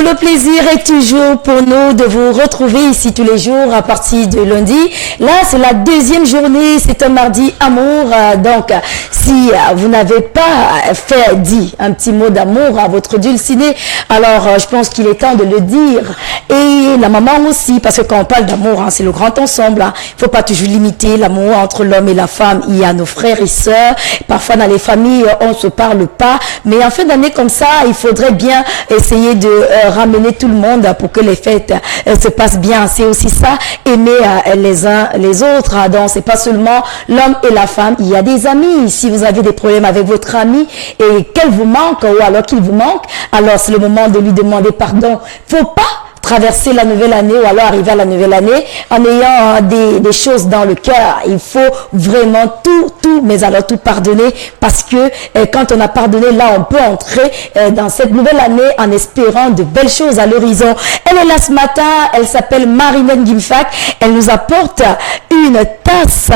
Tout le plaisir est toujours pour nous de vous retrouver ici tous les jours à partir de lundi. Là, c'est la deuxième journée, c'est un mardi amour. Donc, si vous n'avez pas dit un petit mot d'amour à votre dulciné, alors je pense qu'il est temps de le dire. Et la maman aussi, parce que quand on parle d'amour, c'est le grand ensemble. Il ne faut pas toujours limiter l'amour entre l'homme et la femme. Il y a nos frères et sœurs. Parfois, dans les familles, on ne se parle pas. Mais en fin d'année comme ça, il faudrait bien essayer de ramener tout le monde pour que les fêtes se passent bien. C'est aussi ça, aimer les uns les autres. Donc, c'est pas seulement l'homme et la femme. Il y a des amis. Si vous avez des problèmes avec votre ami et qu'elle vous manque ou alors qu'il vous manque, alors c'est le moment de lui demander pardon. Faut pas traverser la nouvelle année ou alors arriver à la nouvelle année en ayant des choses dans le cœur. Il faut vraiment tout, mais alors tout pardonner, parce que quand on a pardonné, là on peut entrer dans cette nouvelle année en espérant de belles choses à l'horizon. Elle est là ce matin, elle s'appelle Marinette Gimfack, elle nous apporte une tasse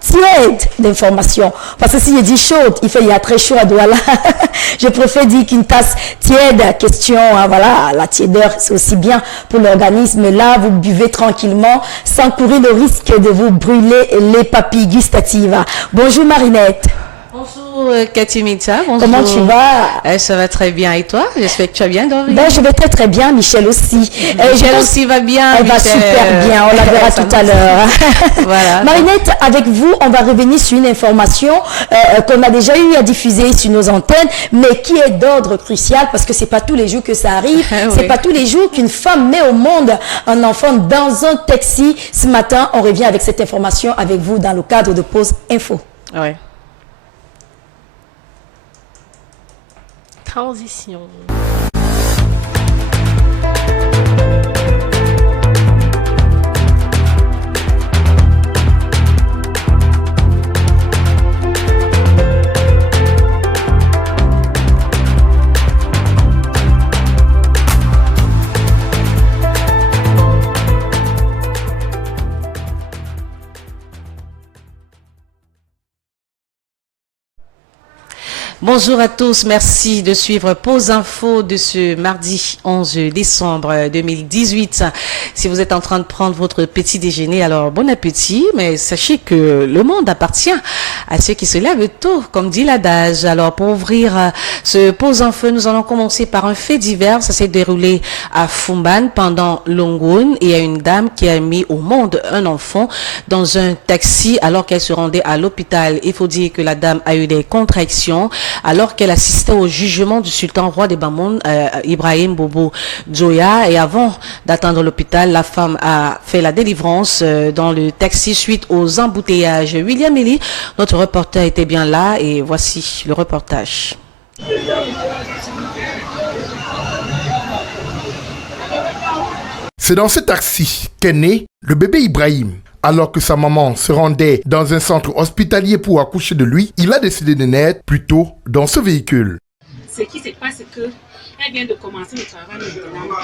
tiède d'informations. Parce que si je dis chaude, il y a très chaud à Douala. Je préfère dire qu'une tasse tiède, question, voilà, la tiédeur, c'est aussi bien pour l'organisme. Là, vous buvez tranquillement, sans courir le risque de vous brûler les papilles gustatives. Bonjour Marinette. Bonjour Cathy Mita. Bonjour. Comment tu vas? Ça va très bien. Et toi? J'espère que tu vas bien, Dorine. Ben, je vais très très bien. Michel aussi. Michel aussi va bien. Elle va super bien. On la verra tout à l'heure. Voilà. Marinette, avec vous, on va revenir sur une information qu'on a déjà eu à diffuser sur nos antennes, mais qui est d'ordre crucial parce que c'est pas tous les jours que ça arrive. C'est pas tous les jours qu'une femme met au monde un enfant dans un taxi. Ce matin, on revient avec cette information avec vous dans le cadre de Pause Info. Ouais. Transition. Bonjour à tous, merci de suivre Pause Info de ce mardi 11 décembre 2018. Si vous êtes en train de prendre votre petit déjeuner, alors bon appétit, mais sachez que le monde appartient à ceux qui se lèvent tôt, comme dit l'adage. Alors pour ouvrir ce Pause Info, nous allons commencer par un fait divers. Ça s'est déroulé à Fumban pendant Longoun, et il y a une dame qui a mis au monde un enfant dans un taxi alors qu'elle se rendait à l'hôpital. Il faut dire que la dame a eu des contractions alors qu'elle assistait au jugement du sultan roi des Bamoun, Ibrahim Bobo Djoya. Et avant d'atteindre l'hôpital, la femme a fait la délivrance dans le taxi suite aux embouteillages. William Elie, notre reporter, était bien là et voici le reportage. C'est dans ce taxi qu'est né le bébé Ibrahim. Alors que sa maman se rendait dans un centre hospitalier pour accoucher de lui, il a décidé de naître plutôt dans ce véhicule. Ce qui se passe, c'est qu'elle vient de commencer le travail maintenant.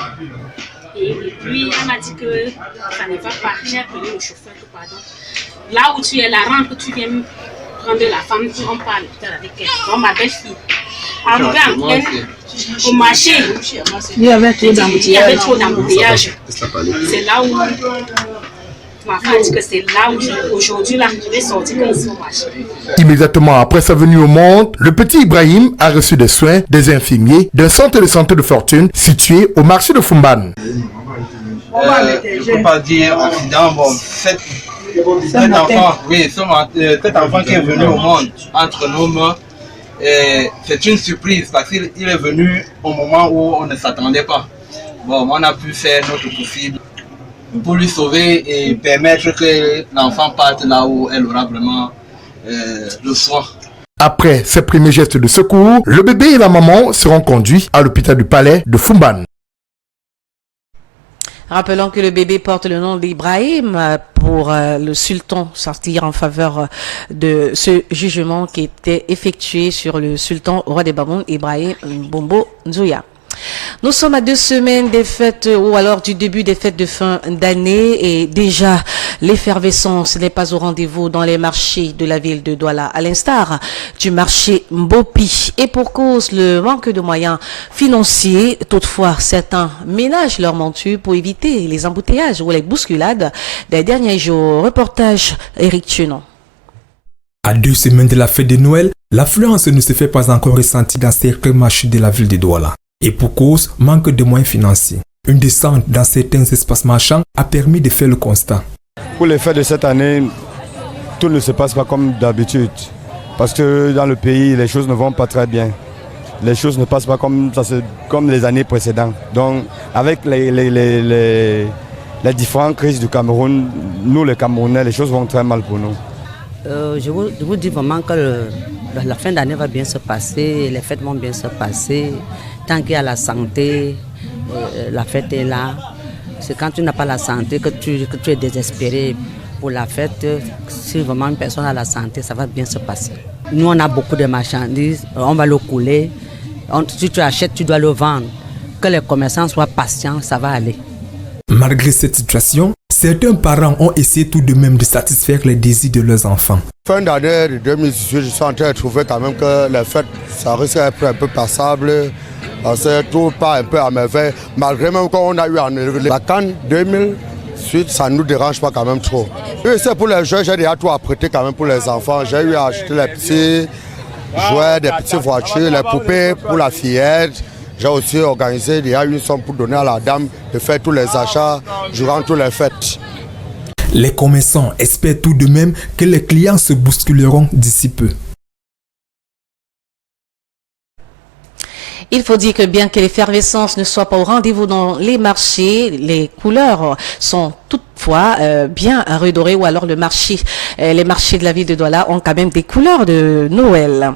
Et puis, elle m'a dit que ça ne va pas. J'ai appelé le chauffeur, pardon. Là où tu es, la rampe, tu viens prendre la femme, on parle avec elle. Donc, ma belle-fille. Arrivée en pleine, au marché, il y avait trop d'embouteillages. C'est là où... Ma femme dit que c'est là où aujourd'hui, là, je vais sortir quand ils sont au marché. Immédiatement après sa venue au monde, le petit Ibrahim a reçu des soins des infirmiers d'un centre de santé de fortune situé au marché de Fumban. Je ne peux pas dire accident, bon, cet enfant qui est venu au monde entre nos mains, c'est une surprise parce qu'il est venu au moment où on ne s'attendait pas. Bon, on a pu faire notre possible pour lui sauver et permettre que l'enfant parte là où elle aura vraiment le soin. Après ces premiers gestes de secours, le bébé et la maman seront conduits à l'hôpital du palais de Fumban. Rappelons que le bébé porte le nom d'Ibrahim pour le sultan sortir en faveur de ce jugement qui était effectué sur le sultan roi des Bamoun, Ibrahim Bombo Nzouya. Nous sommes à 2 semaines des fêtes ou alors du début des fêtes de fin d'année et déjà l'effervescence n'est pas au rendez-vous dans les marchés de la ville de Douala, à l'instar du marché Mbopi. Et pour cause le manque de moyens financiers, toutefois certains ménagent leur monture pour éviter les embouteillages ou les bousculades des derniers jours. Reportage Eric Tunon. À 2 semaines de la fête de Noël, l'affluence ne se fait pas encore ressentir dans certains marchés de la ville de Douala. Et pour cause, manque de moyens financiers. Une descente dans certains espaces marchands a permis de faire le constat. Pour les fêtes de cette année, tout ne se passe pas comme d'habitude. Parce que dans le pays, les choses ne vont pas très bien. Les choses ne passent pas comme les années précédentes. Donc, avec les différentes crises du Cameroun, nous les Camerounais, les choses vont très mal pour nous. Je vous dis vraiment que la fin d'année va bien se passer, les fêtes vont bien se passer. Tant qu'il y a la santé, la fête est là. C'est quand tu n'as pas la santé que tu es désespéré pour la fête. Si vraiment une personne a la santé, ça va bien se passer. Nous, on a beaucoup de marchandises, on va le couler. Si tu achètes, tu dois le vendre. Que les commerçants soient patients, ça va aller. Malgré cette situation, certains parents ont essayé tout de même de satisfaire les désirs de leurs enfants. Fin d'année de 2018, je suis en train de trouver quand même que les fêtes, ça risque d'être un peu passable. C'est tout pas un peu à merveille. Malgré même qu'on a eu la Cannes 2008, ça ne nous dérange pas quand même trop. Et c'est pour les jeux, j'ai déjà tout apprêté quand même pour les enfants. J'ai eu à acheter les petits jouets, des petites voitures, les poupées pour la fillette. J'ai aussi organisé il y a une somme pour donner à la dame de faire tous les achats durant toutes les fêtes. Les commerçants espèrent tout de même que les clients se bousculeront d'ici peu. Il faut dire que bien que l'effervescence ne soit pas au rendez-vous dans les marchés, les couleurs sont toutefois bien redorées ou alors les marchés de la ville de Douala ont quand même des couleurs de Noël.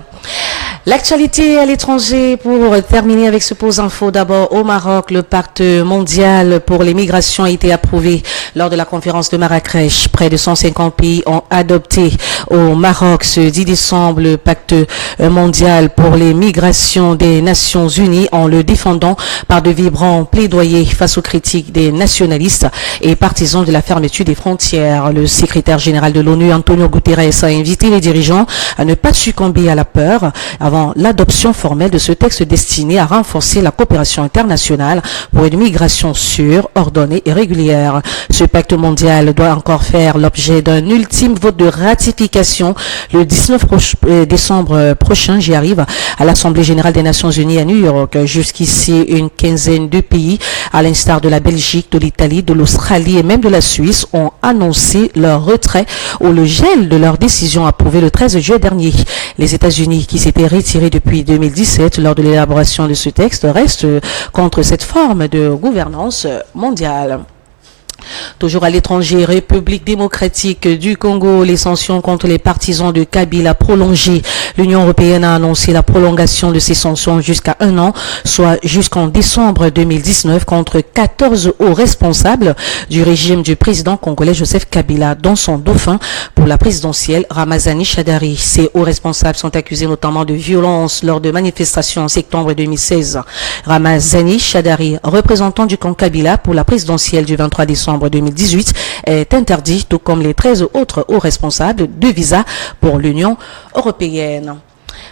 L'actualité à l'étranger pour terminer avec ce pause info. D'abord au Maroc, le pacte mondial pour les migrations a été approuvé lors de la conférence de Marrakech. Près de 150 pays ont adopté au Maroc ce 10 décembre le pacte mondial pour les migrations des Nations Unies en le défendant par de vibrants plaidoyers face aux critiques des nationalistes et partisans de la fermeture des frontières. Le secrétaire général de l'ONU, Antonio Guterres, a invité les dirigeants à ne pas succomber à la peur avant l'adoption formelle de ce texte destiné à renforcer la coopération internationale pour une migration sûre, ordonnée et régulière. Ce pacte mondial doit encore faire l'objet d'un ultime vote de ratification le 19 décembre prochain, j'y arrive, à l'Assemblée générale des Nations Unies à New York. Jusqu'ici, une quinzaine de pays, à l'instar de la Belgique, de l'Italie, de l'Australie et même de la Suisse, ont annoncé leur retrait ou le gel de leur décision approuvée le 13 juillet dernier. Les États-Unis, qui s'étaient retirés depuis 2017 lors de l'élaboration de ce texte, restent contre cette forme de gouvernance mondiale. Toujours à l'étranger, République démocratique du Congo, les sanctions contre les partisans de Kabila prolongées. L'Union européenne a annoncé la prolongation de ces sanctions jusqu'à 1 an, soit jusqu'en décembre 2019, contre 14 hauts responsables du régime du président congolais Joseph Kabila, dont son dauphin pour la présidentielle Ramazani Shadari. Ces hauts responsables sont accusés notamment de violence lors de manifestations en septembre 2016. Ramazani Shadari, représentant du camp Kabila pour la présidentielle du 23 décembre 2018, est interdit, tout comme les 13 autres hauts responsables, de visa pour l'Union européenne.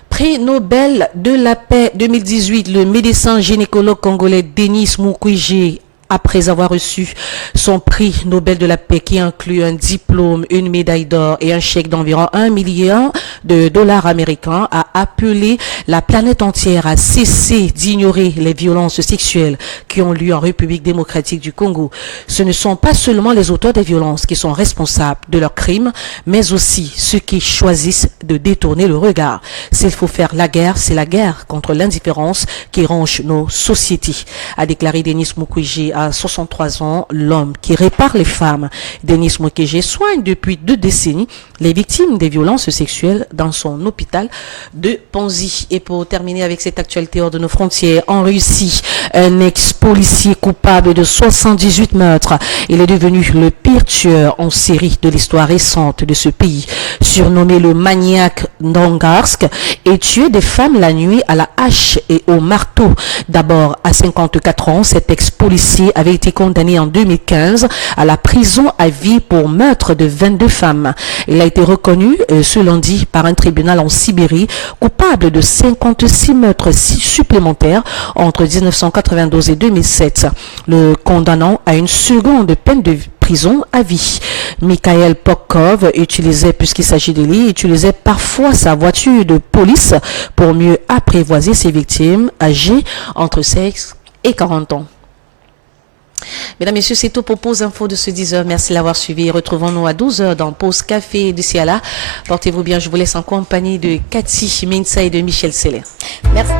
Prix Nobel de la paix 2018, le médecin gynécologue congolais Denis Mukwege, après avoir reçu son prix Nobel de la paix qui inclut un diplôme, une médaille d'or et un chèque d'environ 1 million de dollars américains, a appelé la planète entière à cesser d'ignorer les violences sexuelles qui ont lieu en République démocratique du Congo. Ce ne sont pas seulement les auteurs des violences qui sont responsables de leurs crimes, mais aussi ceux qui choisissent de détourner le regard. S'il faut faire la guerre, c'est la guerre contre l'indifférence qui ronge nos sociétés, a déclaré Denis Mukwege à 63 ans, l'homme qui répare les femmes, Denis Mukwege, soigne depuis 2 décennies les victimes des violences sexuelles dans son hôpital de Ponzi. Et pour terminer avec cette actualité hors de nos frontières, en Russie, un ex-policier coupable de 78 meurtres. Il est devenu le pire tueur en série de l'histoire récente de ce pays, surnommé le maniaque d'Angarsk, et tué des femmes la nuit à la hache et au marteau. D'abord, à 54 ans, cet ex-policier avait été condamné en 2015 à la prison à vie pour meurtre de 22 femmes. Il a été reconnu ce lundi par un tribunal en Sibérie coupable de 56 meurtres supplémentaires entre 1992 et 2007, le condamnant à une seconde peine de prison à vie. Mikhail Pokov utilisait, puisqu'il s'agit de lui, utilisait parfois sa voiture de police pour mieux apprivoiser ses victimes âgées entre 16 et 40 ans. Mesdames, Messieurs, c'est tout pour Pause Info de ce 10h. Merci de l'avoir suivi. Retrouvons-nous à 12h dans Pause Café de Ciala. Portez-vous bien. Je vous laisse en compagnie de Cathy Minsa et de Michel Seller. Merci.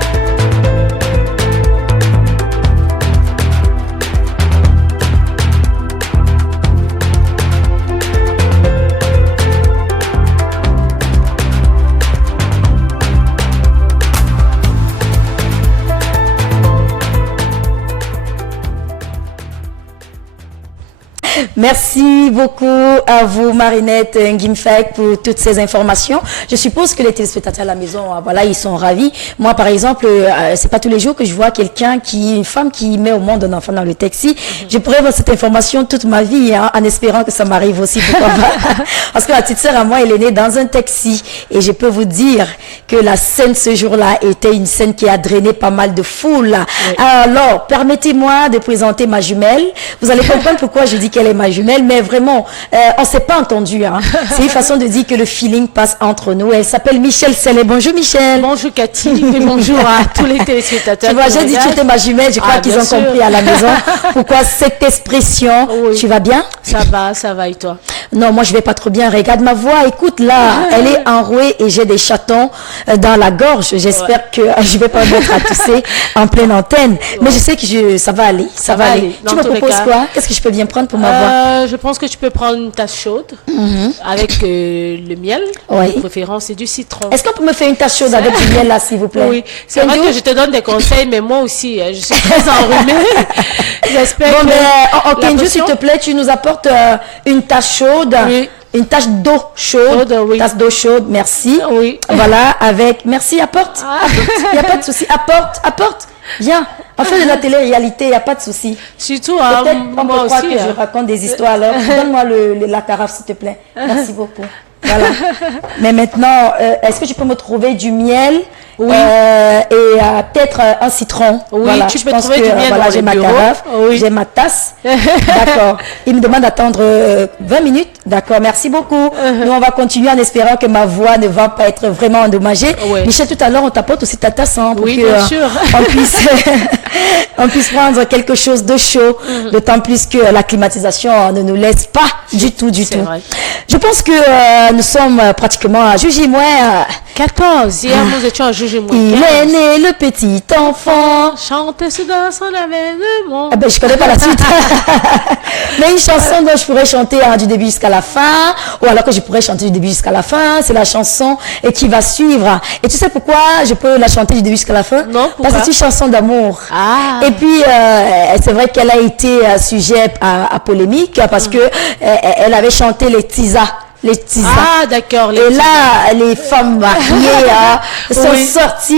Merci beaucoup à vous, Marinette Ngimfek, pour toutes ces informations. Je suppose que les téléspectateurs à la maison, voilà, ils sont ravis. Moi, par exemple, c'est pas tous les jours que je vois une femme qui met au monde un enfant dans le taxi. Je pourrais avoir cette information toute ma vie, hein, en espérant que ça m'arrive aussi, pourquoi pas. Parce que ma petite sœur à moi, elle est née dans un taxi. Et je peux vous dire que la scène ce jour-là était une scène qui a drainé pas mal de foule. Oui. Alors, permettez-moi de présenter ma jumelle. Vous allez comprendre pourquoi je dis qu'elle est ma jumelle, mais vraiment, on ne s'est pas entendu. Hein. C'est une façon de dire que le feeling passe entre nous. Elle s'appelle Michel Seller. Bonjour Michel. Bonjour Cathy et bonjour à tous les téléspectateurs. Tu vois, j'ai dit que tu étais ma jumelle. Je crois qu'ils ont compris à la maison. Pourquoi cette expression? Oui. Tu vas bien? Ça va et toi? Non, moi je vais pas trop bien. Regarde ma voix. Écoute là, elle est enrouée et j'ai des chatons dans la gorge. J'espère que je vais pas mettre à tousser en pleine antenne. Mais je sais que ça va aller. Ça va aller. Tu me proposes quoi? Qu'est-ce que je peux bien prendre pour ma voix? Je pense que tu peux prendre une tasse chaude avec le miel, de préférence, et du citron. Est-ce qu'on peut me faire une tasse chaude avec du miel là, s'il vous plaît? Oui, c'est vrai que je te donne des conseils, mais moi aussi, je suis très enrhumée. J'espère que... Bon, Kenju, s'il te plaît, tu nous apportes une tasse chaude. Oui. Une tasse d'eau chaude, oui. Tasse d'eau chaude, merci. Oui. Voilà, avec... Merci, apporte. Il n'y a pas de souci. Apporte. Viens. On fait de la télé-réalité, il n'y a pas de souci. Surtout, peut-être on peut croire que je raconte des histoires. Alors, donne-moi la carafe, s'il te plaît. Merci beaucoup. Voilà. Mais maintenant, est-ce que tu peux me trouver du miel? Oui. Et peut-être un citron. Oui, voilà, tu peux trouver du miel. Voilà, j'ai ma carafe, j'ai ma tasse. D'accord. Il me demande d'attendre 20 minutes. D'accord, merci beaucoup. Nous, on va continuer en espérant que ma voix ne va pas être vraiment endommagée. Michel, tout à l'heure, on t'apporte aussi ta tasse, hein, pour que bien sûr. on puisse prendre quelque chose de chaud, d'autant plus que la climatisation ne nous laisse pas du tout. Vrai. Je pense que nous sommes pratiquement à Jugimois. 14. Hier, nous étions à Jugimois. Il est né le petit enfant. Chanter ce dansant avec le monde. Ben, je connais pas la suite. Mais une chanson dont je pourrais chanter du début jusqu'à la fin, ou alors que je pourrais chanter du début jusqu'à la fin, c'est la chanson qui va suivre. Et tu sais pourquoi je peux la chanter du début jusqu'à la fin? Non, pourquoi? Parce que c'est une chanson d'amour. Ah. Et puis, c'est vrai qu'elle a été sujet à polémique parce que elle avait chanté les tisas. Ah, d'accord. Et là, les femmes mariées sont sorties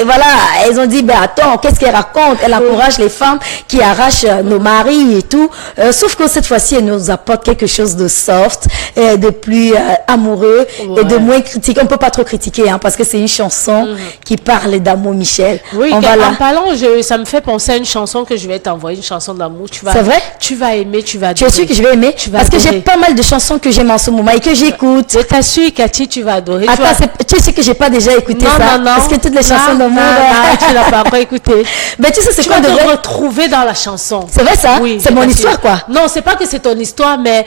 et voilà, elles ont dit, ben attends, qu'est-ce qu'elle raconte? Elle encourage les femmes qui arrachent nos maris et tout. Sauf que cette fois-ci, elle nous apporte quelque chose de soft, de plus amoureux et de moins critique. On ne peut pas trop critiquer parce que c'est une chanson qui parle d'amour, Michel. Oui, en parlant, ça me fait penser à une chanson que je vais t'envoyer, une chanson d'amour. C'est vrai? Tu vas aimer, tu vas adorer. Tu es sûr que je vais aimer? Parce que j'ai pas mal de chansons que j'aime en ce moment et que j'écoute. Je t'assure, Cathy, tu vas adorer. Attends, tu sais que j'ai pas déjà écouté ça? Non. Parce que toutes les chansons d'amour... tu l'as pas encore écouté. Mais tu sais, c'est quoi de retrouver dans la chanson. C'est vrai ça? Oui. C'est mon histoire, quoi. Non, c'est pas que c'est ton histoire, mais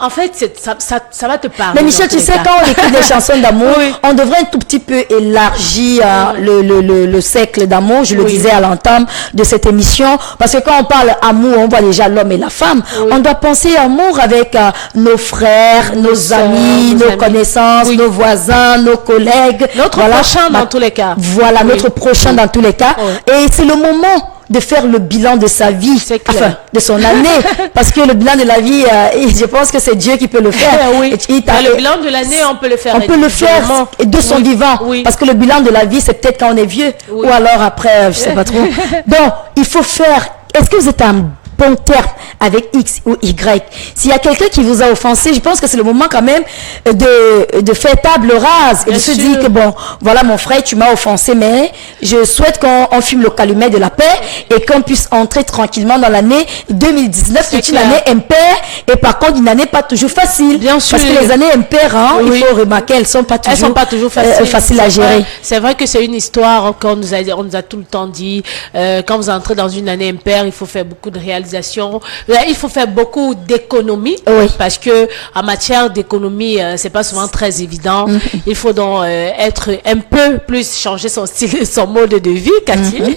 En fait, ça va te parler. Mais Michel, tu sais, quand on écrit des chansons d'amour, on devrait un tout petit peu élargir le cercle d'amour. Je le disais à l'entame de cette émission. Parce que quand on parle amour, on voit déjà l'homme et la femme. On doit penser amour avec nos frères, nos amis, nos connaissances, nos voisins, nos collègues. Notre prochain dans tous les cas. Voilà, notre prochain dans tous les cas. Et c'est le moment de faire le bilan de sa vie, enfin, de son année, parce que le bilan de la vie, je pense que c'est Dieu qui peut le faire. Le bilan de l'année, on peut le faire. On peut le faire de son vivant, parce que le bilan de la vie, c'est peut-être quand on est vieux, ou alors après, je sais pas trop. Donc, il faut faire. Est-ce que vous êtes un bon terme avec X ou Y? S'il y a quelqu'un qui vous a offensé, je pense que c'est le moment quand même de faire table rase et de se dire que bon, voilà mon frère, tu m'as offensé, mais je souhaite qu'on fume le calumet de la paix et qu'on puisse entrer tranquillement dans l'année 2019, qui est une année impaire et par contre une année pas toujours facile. Bien sûr. Parce que les années impaires, il faut remarquer, elles sont pas toujours faciles à gérer. C'est vrai que c'est une histoire qu'on nous a tout le temps dit. Quand vous entrez dans une année impaire, il faut faire beaucoup de réalisations. Il faut faire beaucoup d'économies parce que en matière d'économie, c'est pas souvent très évident. Il faut donc être un peu plus, changer son style, son mode de vie, Cathy.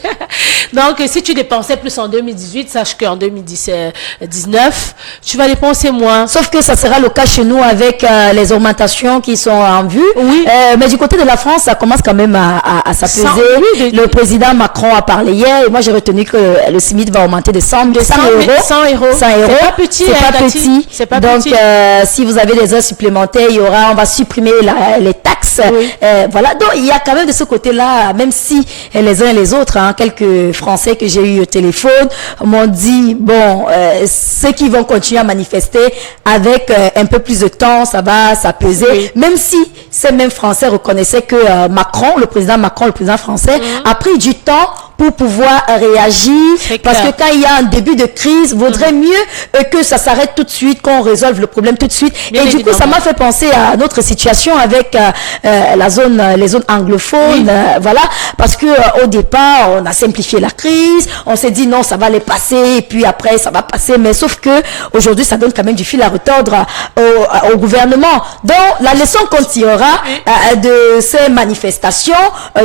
Donc, si tu dépensais plus en 2018, sache qu'en 2019, tu vas dépenser moins. Sauf que ça sera le cas chez nous avec les augmentations qui sont en vue. Mais du côté de la France, ça commence quand même à s'apaiser. Le président Macron a parlé hier et moi j'ai retenu que le SMIC va augmenter de 100 euros. C'est pas petit. C'est pas petit. Donc, si vous avez des heures supplémentaires, on va supprimer les taxes. Voilà. Donc, il y a quand même de ce côté-là, même si les uns et les autres, quelques Français que j'ai eu au téléphone m'ont dit, bon, ceux qui vont continuer à manifester avec un peu plus de temps, ça va s'apaiser. Même si ces mêmes Français reconnaissaient que le président français, a pris du temps pour pouvoir réagir, parce que quand il y a un début de crise, vaudrait mieux que ça s'arrête tout de suite, qu'on résolve le problème tout de suite. Et du coup, ça m'a fait penser à notre situation avec les zones anglophones, voilà, parce que au départ, on a simplifié la crise, on s'est dit non, ça va aller passer, et puis après, ça va passer, mais sauf que aujourd'hui, ça donne quand même du fil à retordre au gouvernement. Donc, la leçon qu'on tirera de ces manifestations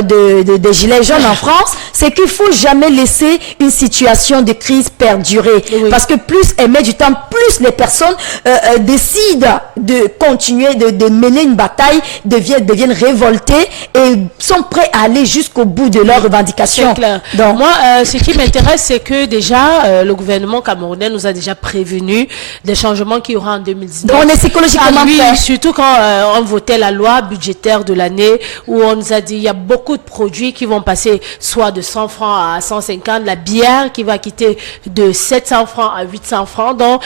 des gilets jaunes en France, c'est qu'il faut jamais laisser une situation de crise perdurer. Parce que plus elle met du temps, plus les personnes décident de continuer, de mener une bataille, deviennent révoltées et sont prêts à aller jusqu'au bout de leurs revendications. Donc, moi, ce qui m'intéresse, c'est que déjà, le gouvernement camerounais nous a déjà prévenu des changements qu'il y aura en 2019. Donc, on est psychologiquement prêts. Surtout quand on votait la loi budgétaire de l'année, où on nous a dit il y a beaucoup de produits qui vont passer soit de 100 francs à 150, la bière qui va quitter de 700 francs à 800 francs. Donc,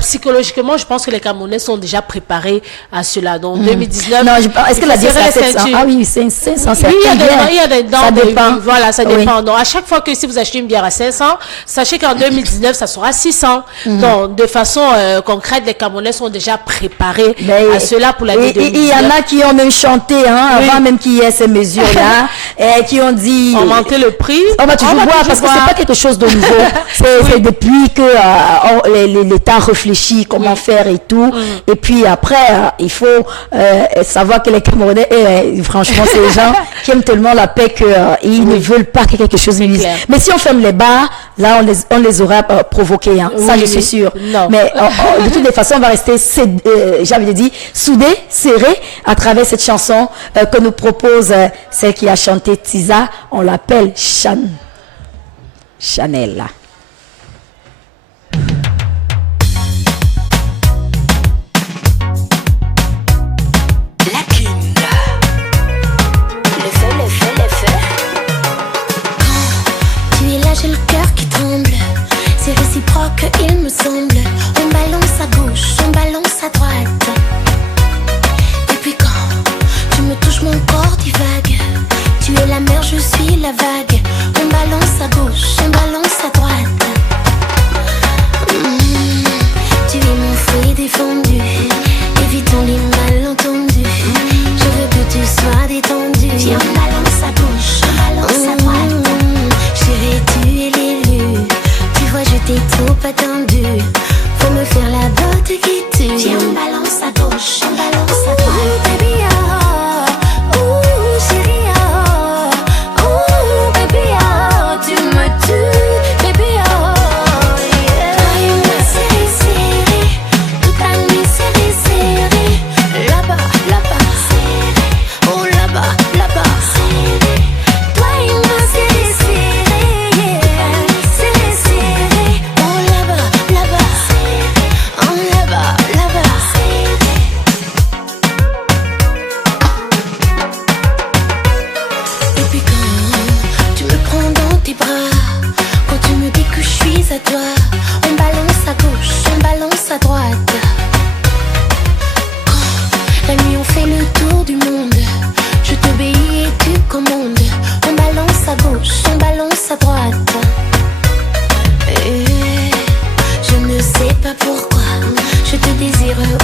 psychologiquement, je pense que les Camerounais sont déjà préparés à cela. Donc, 2019... Non, est-ce que la bière c'est 700? Ah oui, c'est 500, c'est il y a des dents. Ça dépend. Voilà, ça dépend. Donc, à chaque fois que si vous achetez une bière à 500, sachez qu'en 2019, ça sera 600. Donc, de façon concrète, les Camerounais sont déjà préparés à cela pour l'année 2019. Il y en a qui ont même chanté, avant même qu'il y ait ces mesures-là, et qui ont dit... Augmenter le prix. On va toujours voir, parce que c'est pas quelque chose de nouveau. C'est depuis que l'État réfléchit comment faire et tout. Et puis après, il faut savoir que les Camerounais, franchement, c'est des gens qui aiment tellement la paix qu'ils ne veulent pas que quelque chose nuise. Mais si on ferme les bars, là, on les aura provoqués. Ça, je suis sûre. Mais de toutes les façons, on va rester, j'avais dit, soudés, serrés à travers cette chanson que nous propose celle qui a chanté Tiza. On l'appelle Chanel. J'ai le cœur qui tremble, c'est réciproque il me semble. On balance à gauche, on balance à droite. Et puis quand tu me touches mon corps divague. Tu es la mer, je suis la vague. On balance à gauche, on balance à droite.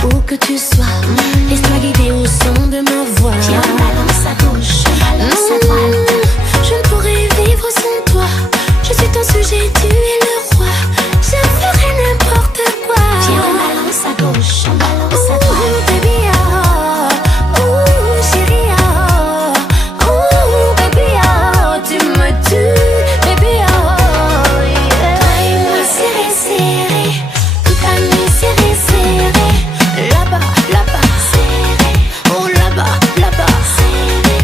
où que tu sois. Laisse-toi guider au son de ma voix. Viens, on balance à gauche, on balance à droite. Je ne pourrais vivre sans toi. Je suis ton sujet, tu es le roi. Je ferai n'importe quoi. Viens, on balance à gauche, on balance à droite. Baby, oh, chérie, oh, baby, oh, tu me tues, baby, oh, yeah. Toi et moi, serré, serré, toute la nuit, serré, serré. Là-bas, là-bas, serré, oh, là-bas, là-bas, serré.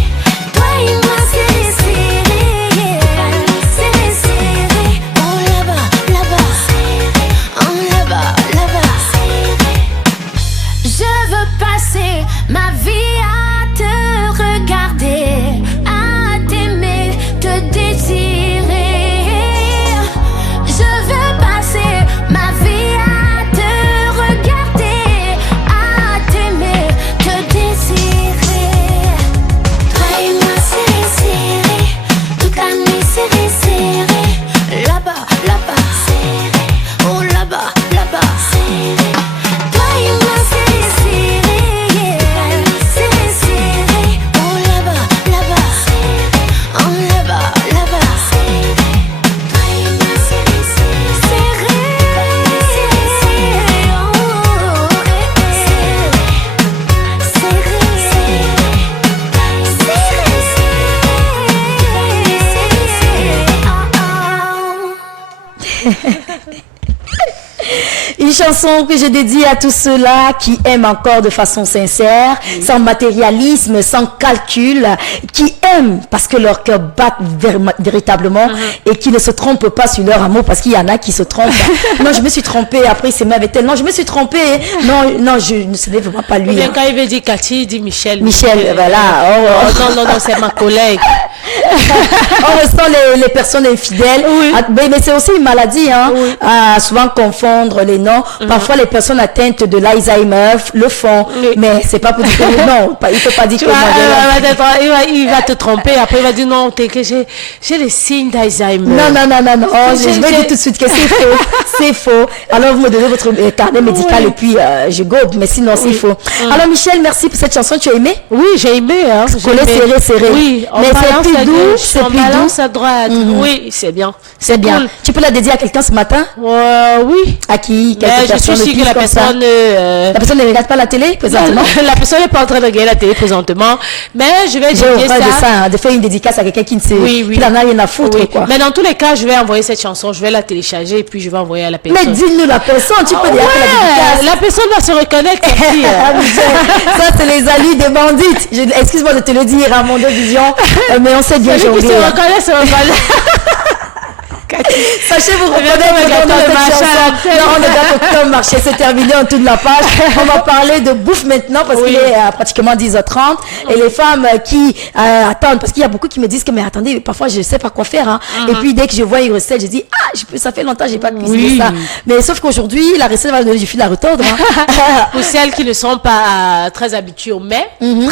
Toi et moi, serré, serré, yeah. Serré, serré, oh, là-bas, là-bas, serré, oh, là-bas, là-bas, serré. Je veux passer ma vie à te regarder, à t'aimer, te désirer. Je veux passer ma vie à te regarder, à t'aimer, te désirer. Toi et moi serré, serré, toute la nuit serré, serré. Là-bas, là-bas, serré, oh là-bas, là-bas, serré. Toi et moi serré, serré, yeah. Serré, serré, oh là-bas, là-bas, serré, oh là-bas, là-bas, serré. Toi et moi serré, serré, serré, oh, Une chanson que je dédie à tous ceux-là qui aiment encore de façon sincère, sans matérialisme, sans calcul, qui aiment parce que leur cœur bat véritablement et qui ne se trompent pas sur leur amour, parce qu'il y en a qui se trompent. Non, je me suis trompée, après il s'est mis avec elle. Non, je me suis trompée. Non, je ne sais vraiment pas lui. Bien quand il veut dire Cathy, il dit Michel. Michel, voilà. Oh, non, c'est ma collègue. On ressent les personnes infidèles. Oui. Mais c'est aussi une maladie, hein. Oui. Souvent confondre les noms. Parfois les personnes atteintes de l'Alzheimer le font. Oui. Mais c'est pas pour dire que non, il ne faut pas dire que il va te tromper. Après il va dire non, j'ai les signes d'Alzheimer. Non. Oh, je vais dire tout de suite que c'est faux. C'est faux. Alors vous me donnez votre carnet médical et puis je gobe. Mais sinon c'est faux. Alors Michel, merci pour cette chanson. Tu as aimé? Oui, j'ai aimé. Hein. Serré. Oui, mais c'est plus doux, c'est plus balance doux. à droite. Oui, c'est bien. C'est bien. Cool. Tu peux la dédier à quelqu'un ce matin? Oui. À qui? Je suis sûre que la personne... La personne ne regarde pas la télé présentement? La personne n'est pas en train de regarder la télé présentement. Mais je vais dédier ça. De faire une dédicace à quelqu'un qui n'en a rien à foutre. Quoi. Mais dans tous les cas, je vais envoyer cette chanson. Je vais la télécharger et puis je vais envoyer à la personne. Mais dis-nous la personne. Tu peux dire la dédicace. La personne va se reconnaître. Ça, c'est les alliés des bandites. Excuse-moi de te le dire à mon vision. Mais on sait bien celui qui se reconnaît, se reconnaît. Sachez vous reconnaître on est d'accord comme marché, c'est terminé, on tourne la page. On va parler de bouffe maintenant parce qu'il est pratiquement 10h30 et les femmes qui attendent, parce qu'il y a beaucoup qui me disent que mais attendez, parfois je ne sais pas quoi faire hein. Et puis dès que je vois une recette, je dis ça fait longtemps que je n'ai pas cuisiné ça. Mais sauf qu'aujourd'hui la recette va me donner du fil à retordre hein. Pour celles qui ne sont pas très habituées au mets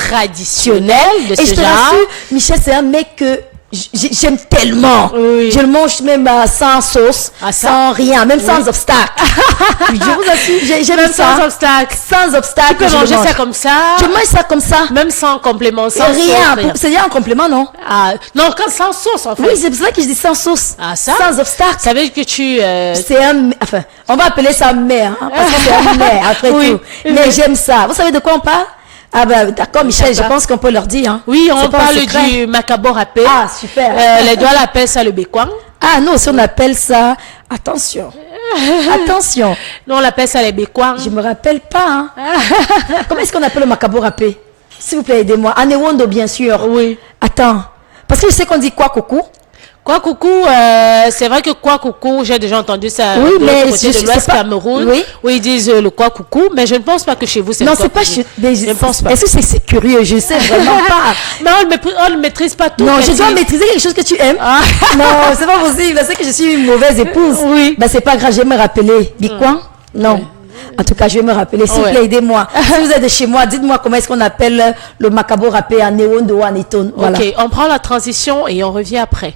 traditionnels de ce genre. Et je te rassure, Michel, c'est un mec que j'aime tellement. Je le mange même sans sauce, sans rien, même sans obstacle. Je vous assure, j'aime ça. Sans obstacle. Sans obstacle. Tu peux manger ça comme ça. Je mange ça comme ça. Même sans complément, sans rien. C'est un complément, non? Non, sans sauce en fait. Oui, c'est pour ça que je dis sans sauce. Ça? Sans obstacle. Ça veut dire que tu... C'est un... Enfin, on va appeler ça mère, hein, parce que c'est un mère après tout. Mais j'aime ça. Vous savez de quoi on parle? Ah ben d'accord Michel, je pense qu'on peut leur dire. Hein. Oui, on parle du macabo râpé. Ah super. Les doigts l'appellent ça le béquang. Ah non, si on appelle ça... Attention. Attention. Non, on l'appelle ça les béquang. Je me rappelle pas. Hein. Comment est-ce qu'on appelle le macabo râpé? S'il vous plaît, aidez-moi. Anewondo, bien sûr. Oui. Attends. Parce que je sais qu'on dit quoi, coucou? Quoi coucou, c'est vrai que quoi coucou, j'ai déjà entendu ça oui, mais côté de l'Ouest Cameroun, où ils disent le quoi coucou, mais je ne pense pas que chez vous c'est non, c'est pas chez... Je ne pense pas. Est-ce que c'est curieux? Je sais vraiment pas. Mais on ne maîtrise pas tout. Non, je dois maîtriser quelque chose que tu aimes. Non, c'est pas possible. C'est que je suis une mauvaise épouse. Oui. Ben, c'est pas grave, je vais me rappeler. Bikouan? Non. En tout cas, je vais me rappeler. S'il vous plaît, aidez-moi. Si vous êtes de chez moi, dites-moi comment est-ce qu'on appelle le macabo râpé à Newondo ou à Neton. Voilà. Ok, on prend la transition et on revient après.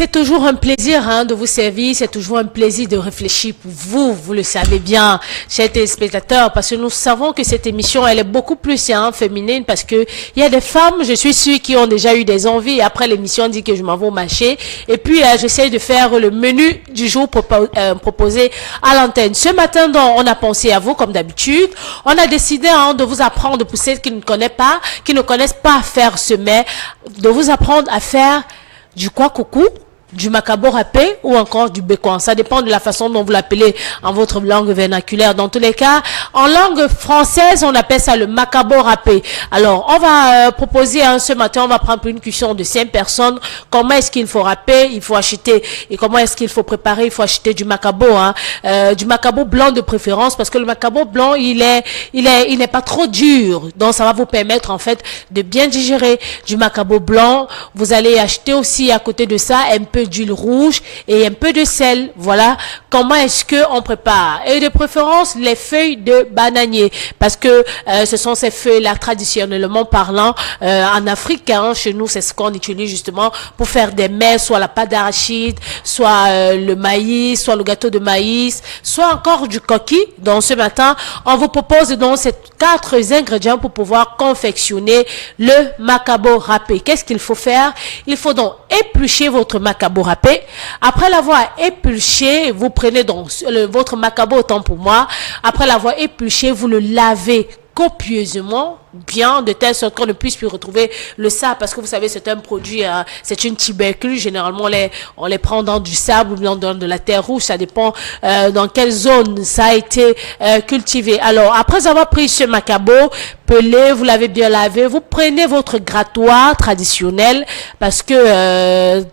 C'est toujours un plaisir de vous servir, c'est toujours un plaisir de réfléchir pour vous, vous le savez bien, chers téléspectateurs, parce que nous savons que cette émission, elle est beaucoup plus féminine, parce que il y a des femmes, je suis sûre, qui ont déjà eu des envies, et après l'émission, on dit que je m'en vais au marché, et puis j'essaie de faire le menu du jour proposé à l'antenne. Ce matin, donc, on a pensé à vous, comme d'habitude, on a décidé de vous apprendre, pour celles qui ne connaissent pas faire ce mets, de vous apprendre à faire du quoi coucou, du macabo râpé ou encore du bécon. Ça dépend de la façon dont vous l'appelez en votre langue vernaculaire. Dans tous les cas, en langue française, on appelle ça le macabo râpé. Alors, on va proposer ce matin, on va prendre une cuisson de 5 personnes. Comment est-ce qu'il faut râper? Il faut acheter. Et comment est-ce qu'il faut préparer? Il faut acheter du macabo, du macabo blanc de préférence, parce que le macabo blanc, il n'est pas trop dur. Donc, ça va vous permettre, en fait, de bien digérer du macabo blanc. Vous allez acheter aussi, à côté de ça, un peu d'huile rouge et un peu de sel. Voilà comment est-ce que on prépare. Et de préférence les feuilles de bananier, parce que ce sont ces feuilles là traditionnellement parlant en Afrique, chez nous c'est ce qu'on utilise justement pour faire des mets, soit la pâte d'arachide, soit le maïs, soit le gâteau de maïs, soit encore du coquille. Donc ce matin on vous propose donc ces 4 ingrédients pour pouvoir confectionner le macabo râpé. Qu'est-ce qu'il faut faire? Il faut donc éplucher votre macabo râpé. Après l'avoir épluché, vous prenez donc votre macabo, autant pour moi. Après l'avoir épluché, vous le lavez copieusement, bien, de telle sorte qu'on ne puisse plus retrouver le sable, parce que vous savez, c'est un produit, c'est une tubercule, généralement on les prend dans du sable ou dans de la terre rouge, ça dépend dans quelle zone ça a été cultivé. Alors, après avoir pris ce macabo, pelé, vous l'avez bien lavé, vous prenez votre grattoir traditionnel, parce que